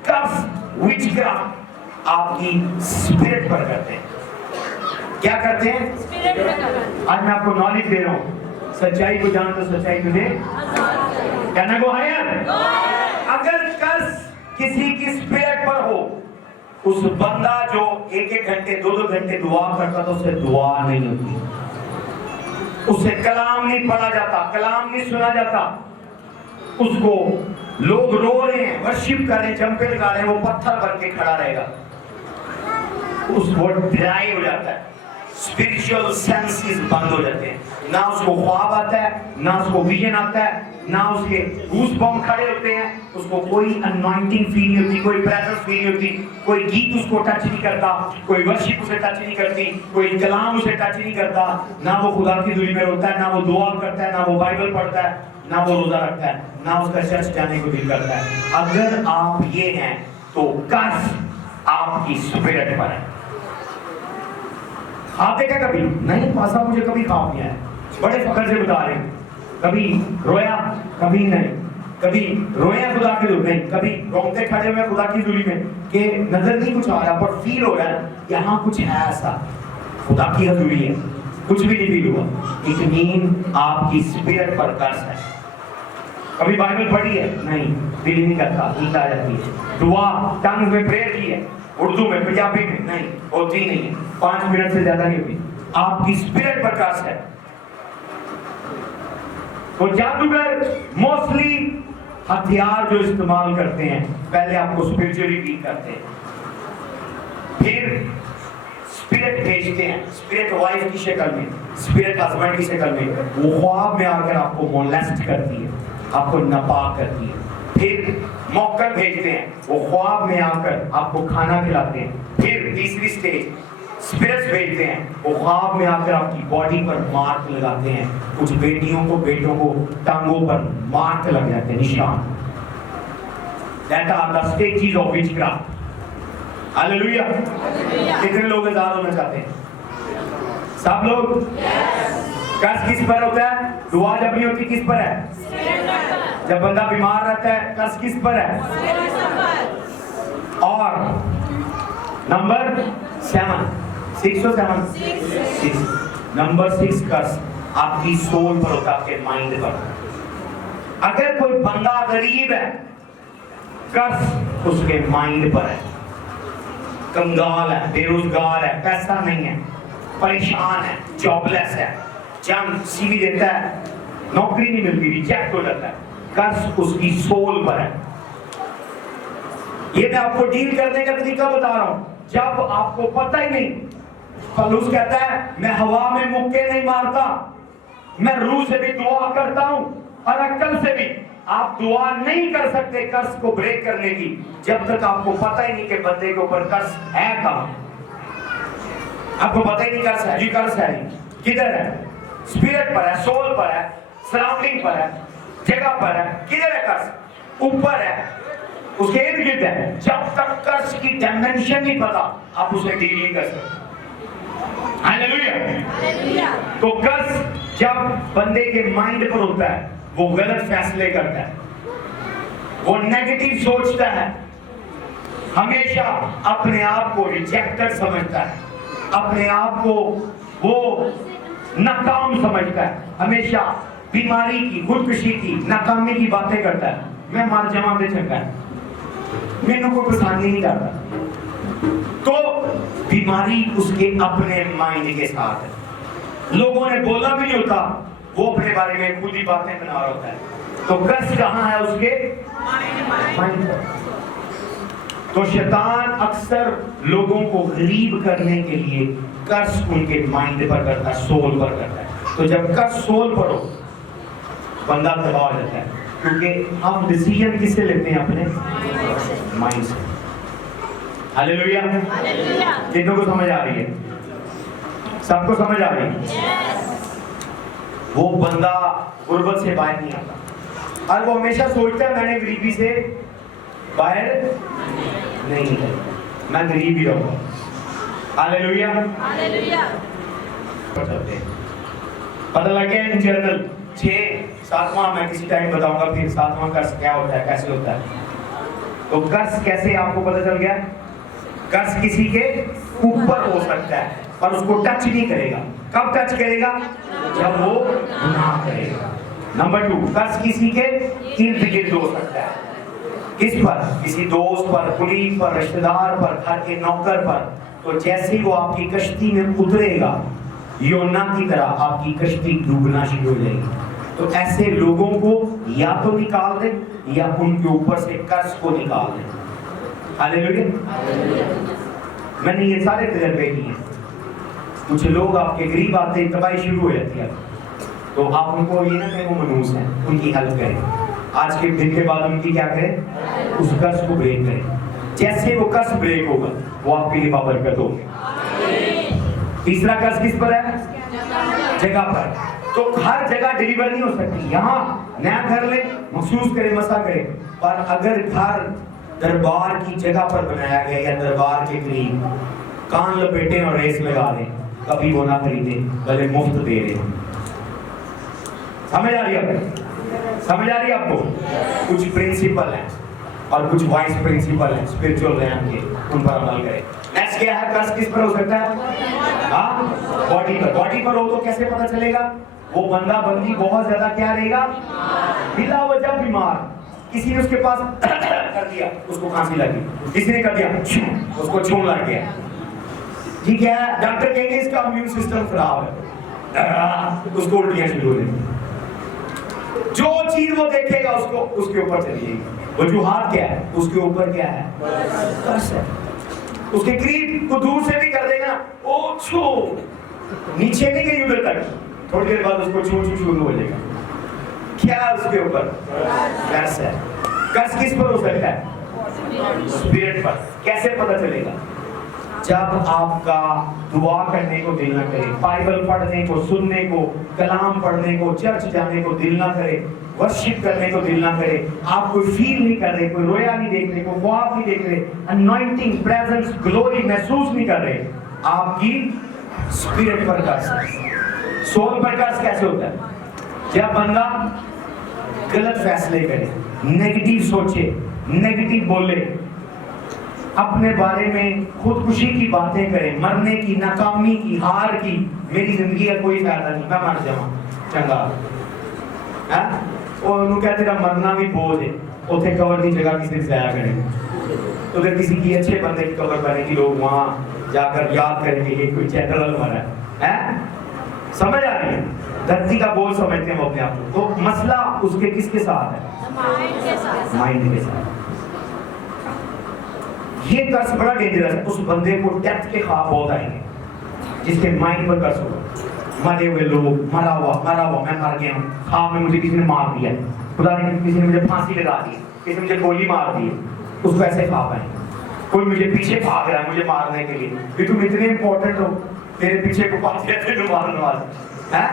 قرض, وچ کرافٹ آپ کی اسپرٹ پر کرتے ہیں. کیا کرتے ہیں؟ آج میں آپ کو نالج دے رہا ہوں, سچائی کو جان تو سچائی تجھے کہنا کو ہے. اگر قرض کسی کی اسپرٹ پر ہو, اس بندہ جو 1-1 گھنٹے 2-2 گھنٹے دعا کرتا تو اسے دعا نہیں ہوتی, اسے کلام نہیں پڑھا جاتا, کلام نہیں سنا جاتا, اس کو لوگ رو رہے ہیں, ورشپ کر رہے ہیں, جمپے لگا رہے ہیں, وہ پتھر بن کے کھڑا رہے گا, اس کو ڈرائی ہو جاتا ہے, اسپرچل سینسز بند ہو جاتے ہیں, نہ اس کو خواب آتا ہے, نہ اس کو ویژن آتا ہے, نہ اس کے گوس بم کھڑے ہوتے ہیں, اس کو کوئی انوائنٹنگ فیل نہیں ہوتی, کوئی پریزنس فیل نہیں ہوتی, کوئی گیت اس کو ٹچ نہیں کرتا, کوئی ورشپ اسے ٹچ نہیں کرتی, کوئی کلام اسے ٹچ نہیں کرتا, نہ وہ خدا کی دھولی میں روتا ہے, نہ وہ دعا کرتا ہے, نہ وہ بائبل پڑھتا ہے, نہ وہ روزہ رکھتا ہے, نہ اس کا چرچ جانے کو دل کرتا ہے. اگر آپ یہ ہیں تو قرض آپ کی اسپرٹ پر ہے. آپ دیکھا کبھی نہیں پاسا مجھے کبھی خواب نہیں آیا, بڑے فخر سے بتا رہے ہیں, کبھی رویا, کبھی نہیں, کبھی رویا خدا کی دھولی نہیں, کبھی رونگٹے کھڑے ہوئے خدا کی دھولی میں کہ نظر نہیں کچھ آ رہا پر فیل ہو رہا ہے یہاں کچھ ہے ایسا, خدا کی حضوری ہے, کچھ بھی نہیں فیل ہوا, اٹ مین آپ کی اسپرٹ پر قرض ہے. کبھی بائبل پڑھی ہے نہیں, دل نہیں کرتا, نیند آ جاتی ہے. دعا ٹنگ میں پریئر کی ہے, اردو میں, پنجابی میں نہیں ہوتی, نہیں ہے, 5 منٹ سے زیادہ نہیں ہوتی, آپ کی اسپرٹ پر قرض ہے. تو جادوگر موسٹلی ہتھیار جو استعمال کرتے ہیں, پہلے آپ کو اسپرچولی ویک کرتے ہیں, پھر اسپرٹ بھیجتے ہیں, اسپرٹ وائف کی شکل میں, اسپرٹ ہسبینڈ کی شکل میں, وہ خواب میں آ کر آپ کو مولسٹ کرتی ہے, آپ کو ناپاک کرتی ہے. پھر موکل بھیجتے ہیں, وہ خواب میں آ کر آپ کو کھانا کھلاتے ہیں. پھر تیسری سٹیج اسپرٹس بھیجتے ہیں, وہ خواب میں آ کر آپ کی باڈی پر مارک لگاتے ہیں. کچھ بیٹیوں کو, بیٹوں کو ٹانگوں پر مارک لگ جاتے ہیں, نشان. That are the stages of witchcraft. Hallelujah. کتنے لوگ آزاد ہونا چاہتے ہیں؟ سب لوگ. قرض کس پر ہوتا ہے؟ دعا جب نہیں ہوتی کس پر ہے؟ جب بندہ بیمار رہتا ہے قرض کس پر ہے؟ اور نمبر 7 6 اور 7 نمبر 6 قرض آپ کی سول پر ہوتا ہے, آپ کے مائنڈ پر. اگر کوئی بندہ غریب ہے قرض اس کے مائنڈ پر ہے, کنگال ہے, بے روزگار ہے, پیسہ نہیں ہے, پریشان ہے, جاب لیس ہے, جنگ سی وی دیتا ہے, نوکری نہیں ملتی, ریجیکٹ ہو جاتا ہے, قرض اس کی سول پر ہے. یہ میں آپ کو ڈیل کرنے کا طریقہ بتا رہا ہوں. جب آپ کو پتہ ہی نہیں, پولس کہتا ہے میں ہوا میں مکے نہیں مارتا, میں روح سے بھی دعا کرتا ہوں اور عقل سے بھی. آپ دعا نہیں کر سکتے قرض کو بریک کرنے کی جب تک آپ کو پتہ ہی نہیں کہ بندے کے اوپر قرض ہے کہاں. آپ کو پتہ ہی نہیں कर्स है, یہ कर्स है किधर है? स्पिरिट पर है, सोल पर है, सराउंडिंग पर है, जगह पर है. किधर है कर्स? ऊपर है, उसके इर्द गिर्द है. जब तक कर्स की डायमेंशन नहीं पता आप उसे डील नहीं कर सकते. हालेलुया. तो कर्स जब बंदे के माइंड पर होता है वो गलत फैसले करता है, वो नेगेटिव सोचता है, हमेशा अपने आप को रिजेक्टेड समझता है, अपने आप को वो नाकाम समझता है, हमेशा बीमारी की, खुदकुशी की, नाकामी की बातें करता है. मैं मर जावां ते चंगा है, मैनू कोई पसंद ही नहीं करता. तो बीमारी उसके अपने माइंड के साथ है. लोगों ने बोला भी नहीं होता, वो अपने बारे में खुद ही बातें बना रहा होता है. तो कर्स कहाँ है? उसके माइंड पर. तो शैतान अक्सर लोगों को गरीब करने के लिए कर्स उनके माइंड पर करता है, सोल पर करता है. तो जब कर्स सोल पर हो बंदा तबाह हो जाता है, क्योंकि हम डिसीजन किससे लेते हैं? अपने माइंड से. हालेलुया. कितनों को समझ आ रही है? सबको समझ आ रही है? वो बंदा गुर्बत से बाहर नहीं आता और वो हमेशा सोचता है मैंने गरीबी से बाहर नहीं निकलना, मैं गरीब ही रहूंगा. हालेलुया. पता लग गया इन जनरल 6-7वां मैं किसी टाइम बताऊंगा, फिर 7वां कर्स क्या होता है, कैसे होता है. तो कर्स कैसे आपको पता चल गया? कर्स किसी के ऊपर हो सकता है पर उसको टच नहीं करेगा. कब टच करेगा? जब वो गुनाह करेगा. नंबर 2, कर्स किसी के इर्द गिर्द हो सकता है. किस पर? किसी दोस्त पर, कुलीग पर, रिश्तेदार पर, घर के नौकर पर. तो जैसे ही वो आपकी कश्ती में उतरेगा, योना की तरह आपकी कश्ती डूबना शुरू हो जाएगी. तो ऐसे लोगों को या तो निकाल दे या उनके ऊपर से कर्स को निकाल दे. हालेलुया. मैंने ये सारे तजर्बे किए. कुछ लोग आपके करीब आते तबाही शुरू हो जाती है, तो आप उनको ये ना कहें वो मनूस हैं, उनकी हेल्प करें. आज के दिन के बाद उनकी क्या करें? उस कर्स को ब्रेक करें. जैसे वो कर्स ब्रेक होगा वो आपके लिए बाबरकत होगी. तीसरा कर्स किस पर है? जगह पर. तो हर जगह डिलीवर नहीं हो सकती. यहाँ नया घर ले, महसूस करे, मसा करे, पर अगर घर दरबार की जगह पर बनाया गया या दरबार के करीब, कान लपेटे और रेस लगा लें, कभी वो ना खरीदे, भले मुफ्त दे रहे. समझ आ रही है आपको? समझ आ रही है आपको? कुछ प्रिंसिपल हैं और कुछ वाइस प्रिंसिपल हैं स्पिरिचुअल रैम के, उन पर अमल करें. नेक्स्ट क्या है? कर्स किस पर हो सकता है? हाँ, बॉडी पर. बॉडी पर हो तो कैसे पता चलेगा? वो बंदा बंदी बहुत ज्यादा क्या रहेगा? बिला वजह बीमार. किसी ने उसके पास कर दिया, उसको खांसी लगी. किसी ने कर दिया, उसको छून लग गया. ठीक है, डॉक्टर कहेंगे इसका इम्यून सिस्टम खराब है, उसको उल्टियां शुरू हो जाएंगी. जो चीज वो देखेगा उसको उसके ऊपर चलिएगी. वजूहात क्या है? उसके ऊपर क्या है? कर्स है. उसके करीब को दूर से भी कर देगा, ओ छू, नीचे नहीं गई उधर तक, थोड़ी देर बाद उसको छू छू शुरू हो जाएगा. क्या उसके ऊपर? कर्स है. कर्स किस पर हो सकता है? स्पिरिट पर. कैसे पता चलेगा? जब आपका दुआ करने को दिल ना करे, बाइबल पढ़ने को, सुनने को, कलाम पढ़ने को, चर्च जाने को दिल ना करे, वर्शिप करने को दिल ना करे, आप कोई फील नहीं कर रहे, कोई रोया नहीं देख रहे, कोई ख्वाब नहीं देख रहे, अनॉइंटिंग, प्रेजेंस, ग्लोरी महसूस नहीं कर रहे, आपकी स्पिरिट पर कर्स. सोल पर कर्स कैसे होता है? जब बंदा गलत फैसले करे, नेगेटिव सोचे, नेगेटिव बोले, अपने बारे में खुदकुशी की बातें करे, मरने की, नाकामी की, हार की, मेरी जिंदगी का कोई फायदा नहीं, मैं मर जाऊं चंगा है. और उन्होंने कहते तेरा मरना भी बोझ है, उसे कवर की जगह किसी जाया करेंगे. तो अगर किसी की अच्छे बंदे की कवर करेंगे, लोग वहां जाकर याद करेंगे ये कोई जनरल मरा है. समझ आ रही है? धरती का बोझ समझते हैं वो अपने आप को. तो मसला उसके किसके साथ है? माइंड के साथ. ये कर्स बड़ा डेंजरस है. उस बंदे को डेथ के ख्वाब बहुत आएंगे जिसके माइंड पर कर्स होगा. मरे हुए लोग, मरा हुआ, मैं मर गया हूँ, ख्वाब में मुझे किसी ने मार दिया, खुदा ने किसी ने मुझे फांसी लगा दी, किसी ने मुझे गोली मार दी, उसको ऐसे ख्वाब आएंगे. कोई मुझे पीछे भाग रहा है मुझे मारने के लिए, कि तुम इतने इंपॉर्टेंट हो, तेरे पीछे को पास कहते मारने वाला है,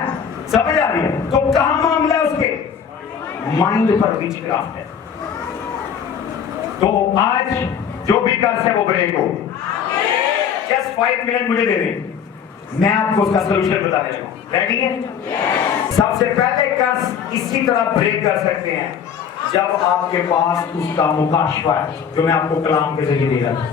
समझ आ रही है? तो कहां मामला है उसके? माइंड पर विचक्राफ्ट है। तो आज जो भी कर्ज है वो ब्रेक हो। जस्ट 5 मिनट मुझे दे दें, मैं आपको उसका सोल्यूशन बताने लगा। रेडी है? सबसे पहले कर्ज इसी तरह ब्रेक कर सकते हैं जब आपके पास उसका मुकाशवा है, जो मैं आपको कलाम के जरिए दे रहा हूं।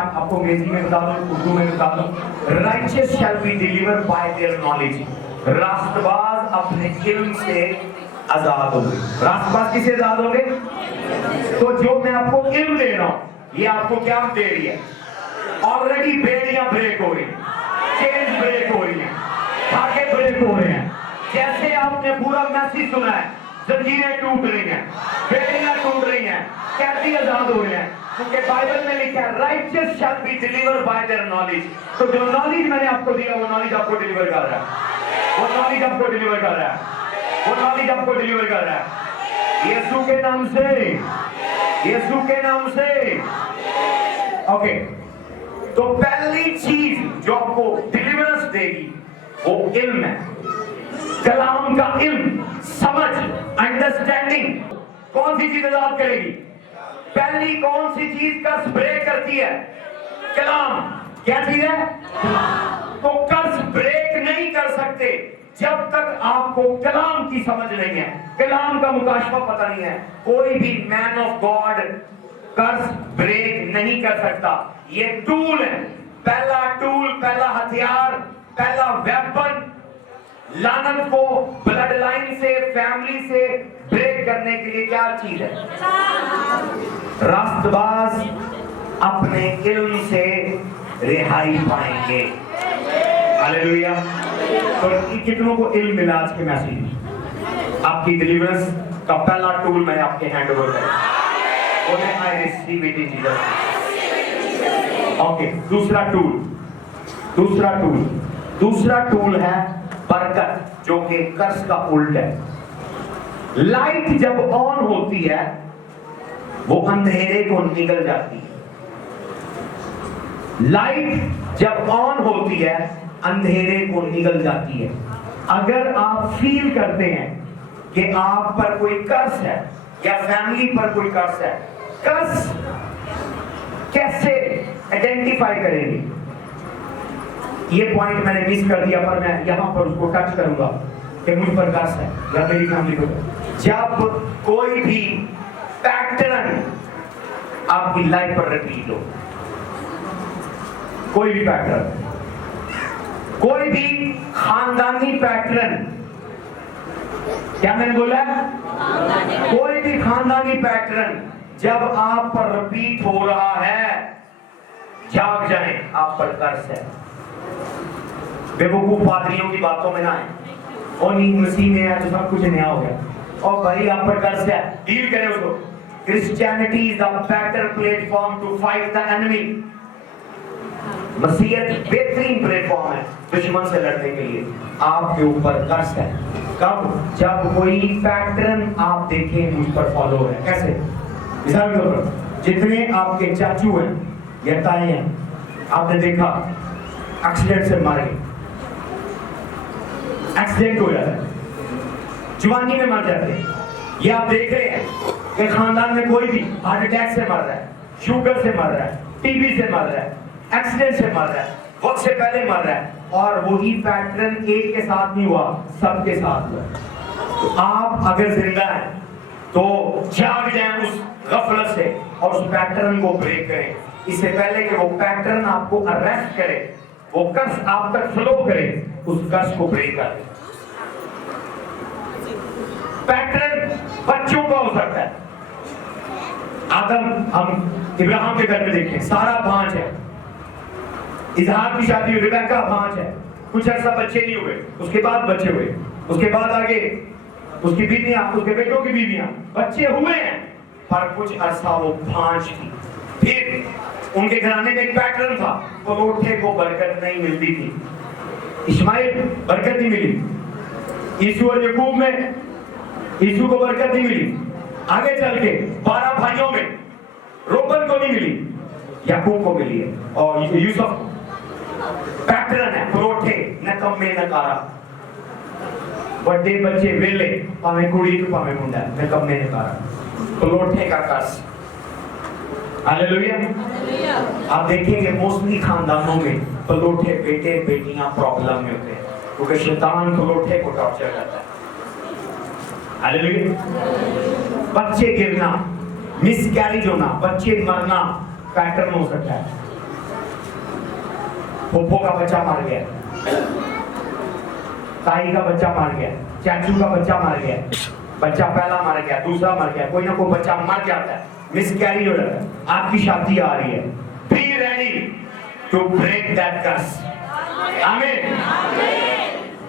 आपको अंग्रेजी में बता दूं, उर्दू में बता दूं, righteous shall be delivered by their knowledge. रास्तबाज अपने इल्म से आजाद होंगे। रास्तबाज किसे आजाद होंगे? तो जो मैं आपको इल्म दे रहा हूं, ये आपको क्या दे रही है? ऑलरेडी बेड़ियां ब्रेक हो रही हैं, चेन ब्रेक हो रही हैं, धागे ब्रेक हो रहे हैं। जैसे आपने पूरा मैसेज सुना है, जंजीरें टूट रही हैं, बेड़ियां टूट रही हैं, कैदी आजाद हो रहे हैं, क्योंकि बाइबल में लिखा है righteous shall be delivered by their knowledge. तो जो नॉलेज मैंने आपको दिया वो नॉलेज आपको डिलीवर कर रहा है, वो नॉलेज आपको डिलीवर कर रहा है, वो नॉलेज आपको डिलीवर कर रहा है। यीशु के नाम से, यीशु के नाम से। ओके, तो पहली चीज जो आपको डिलीवरेंस देगी वो इल्म है, कलाम का इल्म, समझ, अंडरस्टैंडिंग। कौन सी चीज आजाद करेगी? पहली कौन सी चीज कर्ज ब्रेक करती है? कलाम। क्या चीज है? तो कर्ज ब्रेक नहीं कर सकते जब तक आपको कलाम की समझ नहीं है, कलाम का मुकाशवा पता नहीं है। कोई भी मैन ऑफ गॉड कर्ज ब्रेक नहीं कर सकता। ये टूल है, पहला टूल, पहला हथियार, पहला वेपन लानत को ब्लड लाइन से, फैमिली से ब्रेक करने के लिए क्या चीज है? रास्तबाज अपने इल्म से रिहाई पाएंगे। हालेलुया। तो कितनों को इल्म मिला आज के मैसेज? आपकी डिलीवरेंस का पहला टूल मैं आपके हैंड ओवर कर, बोले I receive it in Jesus. Okay, दूसरा टूल, दूसरा टूल है बरकत, जो कि कर्ज का उल्ट है। लाइट जब ऑन होती है वो अंधेरे को निगल जाती है। लाइट जब ऑन होती है अंधेरे को निगल जाती है। अगर आप फील करते हैं कि आप पर कोई कर्ज है या फैमिली पर कोई कर्ज है, कर्ज कैसे आइडेंटिफाई करेंगे? ये पॉइंट मैंने मिस कर दिया, पर मैं यहां पर उसको टच करूंगा कि मुझ पर कर्ज है या मेरी फैमिली पर। जब कोई भी पैटर्न आपकी लाइफ पर रिपीट हो, कोई भी पैटर्न, कोई भी खानदानी पैटर्न, क्या मैंने बोला? कोई भी खानदानी पैटर्न जब आप पर रिपीट हो रहा है, जाग जाएं, आप पर कर्ज है। बेवकूफ पादरियों की बातों में ना आए, और नींद मसीह में है तो सब कुछ नया हो गया। और भाई आप पर कर्ज है, डील करें उसको। Christianity is the better platform to fight the enemy. मसीहत बेहतरीन प्लेटफॉर्म है दुश्मन से लड़ने के लिए। आपके ऊपर कर्ज है कब? जब कोई पैटर्न आप देखें मुझ पर फॉलो है। कैसे? मिसाल के तौर पर जितने आपके चाचू हैं या ताए हैं, आपने देखा एक्सीडेंट से मारे, एक्सीडेंट हो जाता है, जवानी में मर जाते हैं। ये आप देख रहे हैं कि खानदान में कोई भी हार्ट अटैक से मर रहा है, शुगर से मर रहा है, टीबी से मर रहा है, एक्सीडेंट से मर रहा है, वक्त से पहले मर रहा है। और वही पैटर्न एक के साथ नहीं हुआ, सबके साथ हुआ। तो आप अगर जिंदा हैं तो जाग जाएं उस गफलत से और उस पैटर्न को ब्रेक करें, इससे पहले कि वो पैटर्न आपको अरेस्ट करे, वो कर्ज आप तक फ्लो करे, उस कर्ज को ब्रेक कर दे। पैटर्न बच्चों का हो सकता है। आदम, हम इब्राहिम के घर में देखें, सारा 5 है, इजहाक की शादी हुई, रिबेका 5 है, कुछ ऐसा बच्चे नहीं हुए, उसके बाद बच्चे हुए, उसके बाद आगे उसकी बीवियां, उसके बेटों की बीवियां, बच्चे हुए हैं, पर कुछ अरसा वो 5 थी। फिर उनके घराने में एक पैटर्न था, परोठे को बरकत नहीं मिलती थी। इस्माइल बरकत नहीं मिली, यीशु और याकूब में यीशु को बरकत नहीं मिली। आगे चल के 12 भाइयों में रोबन को नहीं मिली, याकूब को मिली है और यूसुफ। पैटर्न है, परोठे नकम्मे नकारा बड़े बच्चे वेले भावे कुड़ी तो भावे मुंडा नकम्मे नकारा पलोठे का कर्ज हालेलुया आप देखेंगे मोस्टली खानदानों में पलोठे बेटे बेटियां प्रॉब्लम में होते हैं क्योंकि शैतान पलोठे को टॉर्चर करता है हालेलुया बच्चे गिरना मिसकैरेज होना बच्चे मरना पैटर्न हो सकता है फूफो का बच्चा मर गया ताई का बच्चा मर गया चाचू का बच्चा मर गया बच्चा पहला मर गया दूसरा मर गया कोई ना कोई बच्चा मर जाता है मिसकैरेज हो जाता है आपकी शादी आ रही है be ready to break that curse आमीन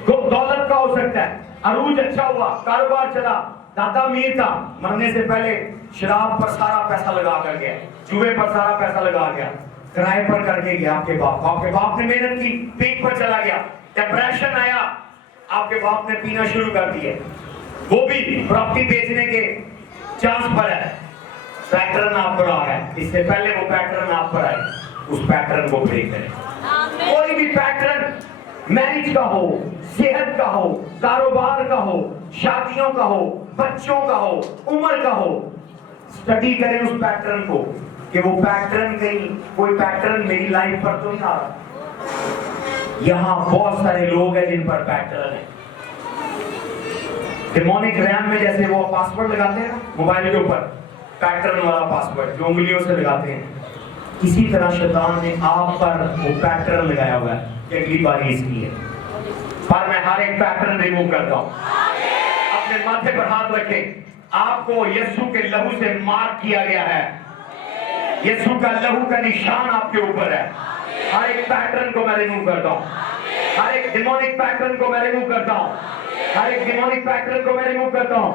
दौलत का हो सकता है अरूज अच्छा हुआ कारोबार चला दादा अमीर था मरने से पहले शराब पर सारा पैसा लगा कर गया जुए पर सारा पैसा लगा गया किराए पर करके गया आपके बाप ने मेहनत की पीक पर चला गया डिप्रेशन आया आपके बाप ने पीना शुरू कर दिया वो भी प्रॉपर्टी बेचने के चांस पर है पैटर्न आप पर आ रहा है इससे पहले वो पैटर्न आप पर आए उस पैटर्न को ब्रेक करें कोई भी पैटर्न मैरिज का हो सेहत का हो कारोबार का हो शादियों का हो बच्चों का हो उम्र का हो स्टडी करें उस पैटर्न को कि वो पैटर्न कहीं कोई पैटर्न मेरी लाइफ पर तो नहीं आ रहा यहाँ बहुत सारे लोग हैं जिन पर पैटर्न है डेमोनिक रैम में जैसे वो पासवर्ड लगाते हैं मोबाइल के ऊपर पैटर्न वाला पासवर्ड जो उंगलियों से लगाते हैं इसी तरह शैतान ने आप पर वो पैटर्न लगाया हुआ है कि अगली बारी इसकी है पर मैं हर एक पैटर्न रिमूव करता हूं अपने माथे पर हाथ रखें आपको यीशु के लहू से मार्क किया गया है यीशु का लहू का निशान आपके ऊपर है हर एक पैटर्न को मैं रिमूव करता हूं हर एक डिमोनिक पैटर्न को मैं रिमूव करता हूं हर एक डिमोनिक पैटर्न को मैं रिमूव करता हूं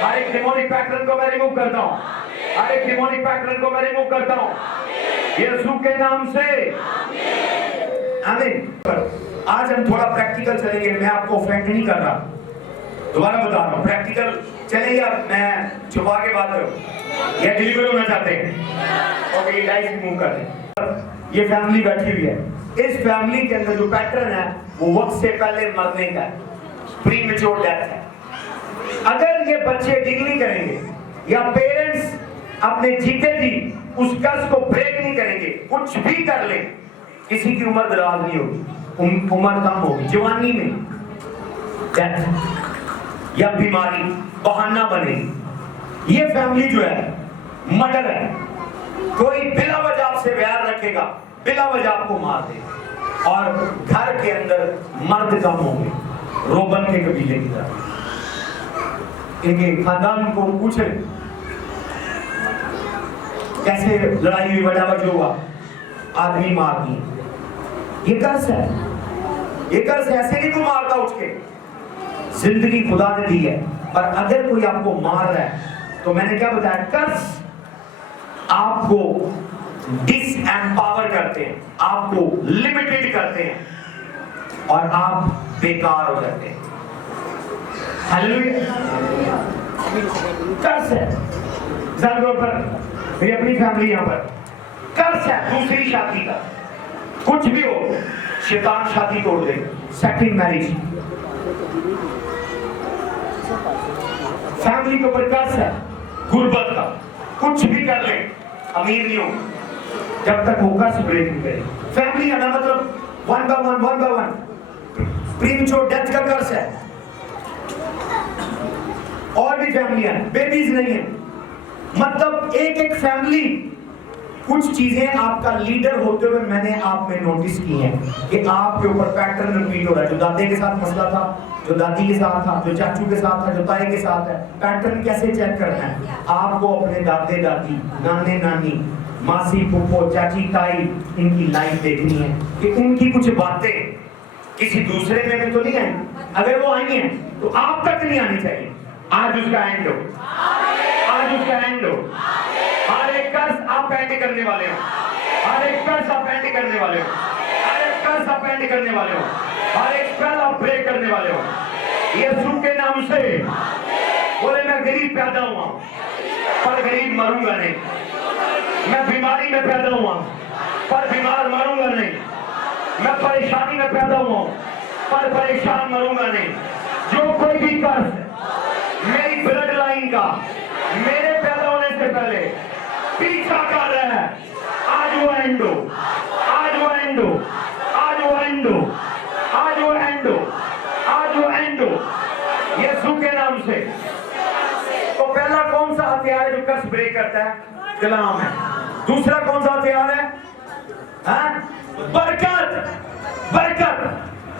हर एक डिमोनिक पैटर्न को मैं रिमूव करता हूं हर एक डिमोनिक पैटर्न को मैं रिमूव करता हूं यीशु के नाम से आमीन आज हम थोड़ा प्रैक्टिकल चलेंगे मैं आपको ऑफेंड नहीं कर रहा दोबारा बता रहा हूं प्रैक्टिकल चलेंगे अब मैं छुपा के बात करूं या डिलीवर होना चाहते हैं और ये डाइस मूव कर दें ये फैमिली बैठी हुई है इस फैमिली के अंदर जो पैटर्न है वो वक्त से पहले मरने का है प्रीमेच्योर डेथ है अगर ये बच्चे डिग्री करेंगे या पेरेंट्स अपने जीते जी उस कर्ज को ब्रेक नहीं करेंगे कुछ भी कर ले किसी की उम्र दराज नहीं होगी उम्र कम होगी जवानी में डेथ या बीमारी बहाना बनेगी ये फैमिली जो है मर्डर है कोई बिला वजह आपसे व्यार रखेगा बिला वजह आपको मार दे और घर के अंदर मर्द कम होंगे रोबन के कबीले की तरह इनके खानदान को पूछे कैसे लड़ाई हुई वजह वजह हुआ आदमी मार दिए ये कर्ज है ये कर्ज ऐसे नहीं कोई मारता उठ के जिंदगी खुदा ने दी है पर अगर कोई आपको मार रहा है तो मैंने क्या बताया कर्ज आपको डिसएम्पावर करते हैं आपको लिमिटेड करते हैं और आप बेकार हो जाते हैं हालेलुया कर्ज है ज़रूर पर मेरी अपनी फैमिली यहाँ पर कर्ज है दूसरी शादी का कुछ भी हो शैतान शादी तोड़ दे सेकंड मैरिज फैमिली के ऊपर कर्ज है गुर्बत का कुछ भी कर ले अमीर नहीं हो जब तक वो कर्ज ब्रेक नहीं करे फैमिली है ना मतलब one by one premature death का कर्ज है और भी फैमिली है बेबीज नहीं है मतलब एक एक फैमिली कुछ चीजें आपका लीडर होते हुए मैंने आप में नोटिस की हैं कि आपके ऊपर पैटर्न रिपीट हो रहा है जो दादे के साथ मसला था जो दादी के साथ था जो चाचू के साथ था जो ताई के साथ है पैटर्न कैसे चेक करना है आपको अपने दादे दादी नाने नानी मासी फूफो चाची ताई इनकी लाइफ देखनी है कि उनकी कुछ बातें किसी दूसरे में तो नहीं आई अगर वो आई हैं तो आप तक नहीं आनी चाहिए आज उसका एंड हो आज उसका एंड हो हर एक कर्ज आप एंड करने वाले हो हर एक कर्ज आप एंड करने वाले हो हर एक कर्ज आप एंड करने वाले हो हर एक स्पेल आप ब्रेक करने वाले हो यीशु के नाम से बोले मैं गरीब पैदा हुआ पर गरीब मरूंगा नहीं मैं बीमारी में पैदा हुआ पर बीमार मरूंगा नहीं मैं परेशानी में पैदा हुआ पर परेशान मरूंगा नहीं। जो कोई भी कर्ज मेरी ब्लड लाइन का मेरे पैदा होने से पहले पीछा कर रहा है, आज वो एंड हो, आज वो एंड हो, आज वो एंड हो, आज वो एंड हो, आज वो एंड हो, यीशु के नाम से। तो पहला कौन सा हथियार है जो कर्ज ब्रेक करता है? कलाम है। दूसरा कौन सा हथियार है? बरकत। बरकत।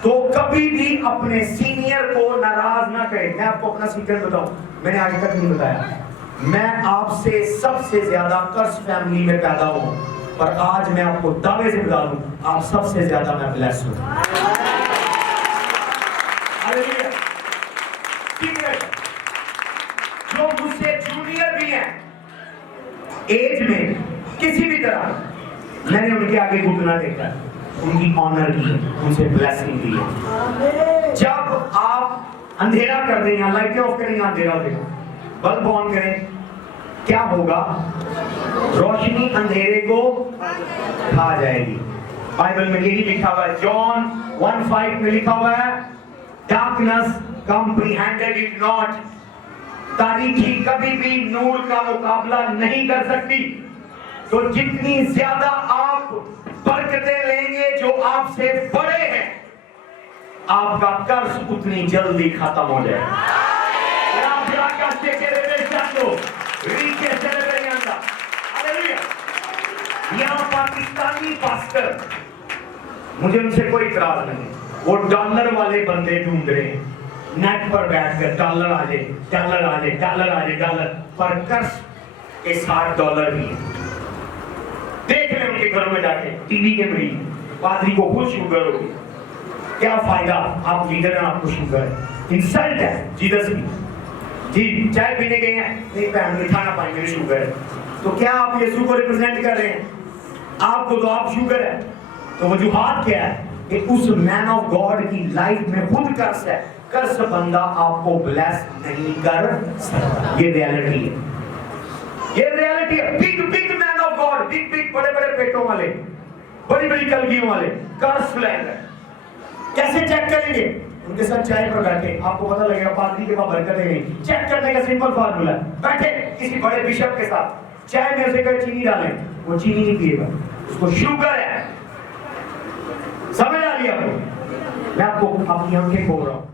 तो कभी भी अपने सीनियर को नाराज ना करें। मैं आपको अपना सीक्रेट बताऊं, मैंने आगे तक नहीं बताया। मैं आपसे सबसे ज्यादा कर्ज फैमिली में पैदा हूं, पर आज मैं आपको दावे से बता दूं, आप सबसे ज्यादा मैं ब्लेस हूं। हालेलुया। सीक्रेट, जो मुझसे जूनियर भी हैं एज में किसी भी तरह, मैंने उनके आगे घुटना टेका, उनकी ऑनर की, उनसे ब्लेसिंग दी है। जब आप अंधेरा कर देंगे, लाइटें ऑफ करेंगे, अंधेरा हो जाएगा, बल्ब ऑन करें, क्या होगा? रोशनी अंधेरे को खा जाएगी। बाइबल में यही लिखा हुआ है, जॉन 1:5 में लिखा हुआ है, डार्कनेस कॉम्प्रिहेंडेड इट नॉट। तारीकी कभी भी नूर का मुकाबला नहीं कर सकती। तो जितनी ज्यादा आप बरकतें लेंगे जो आपसे बड़े हैं, आपका कर्ज उतनी जल्दी खत्म हो जाएगा। यहाँ पाकिस्तानी पास्टर, मुझे उनसे कोई इतराज नहीं, वो डॉलर वाले बंदे ढूंढ रहे हैं, नेट पर बैठकर डॉलर आ जाए, डॉलर आ जाए, डॉलर आ जाए, डॉलर पर कर्ज के $60 भी है। देख ले उनके घरों में जाके, टीवी के मरीज, पादरी को खुद शुगर होगी, क्या फायदा? आप लीडर हैं, आपको शुगर है, इंसल्ट है। जीसस की जी चाय पीने गए हैं, नहीं बहन मीठा ना पाए, मेरी शुगर है। तो क्या आप यीशु को रिप्रेजेंट कर रहे हैं? आपको तो आप शुगर है। तो वजूहात क्या है कि उस मैन ऑफ गॉड की लाइफ में खुद कर्ज है, कर्ज बंदा आपको ब्लेस नहीं कर सकता। ये रियलिटी है, ये रियलिटी है। Big big man of God, big big बड़े बड़े पेटों वाले, बड़ी बड़ी कलगियों वाले कर्ज फ्लैग है। कैसे चेक करेंगे? उनके साथ चाय पर बैठे, आपको पता लगेगा पादरी के पास बरकत है नहीं। चेक करने का सिंपल फार्मूला है, बैठे किसी बड़े बिशप के साथ, चाय में से कोई चीनी डालें, वो चीनी नहीं पिएगा, उसको शुगर है। समझ आ रही है आपको? मैं आपको अपनी आंखें खोल रहा हूं।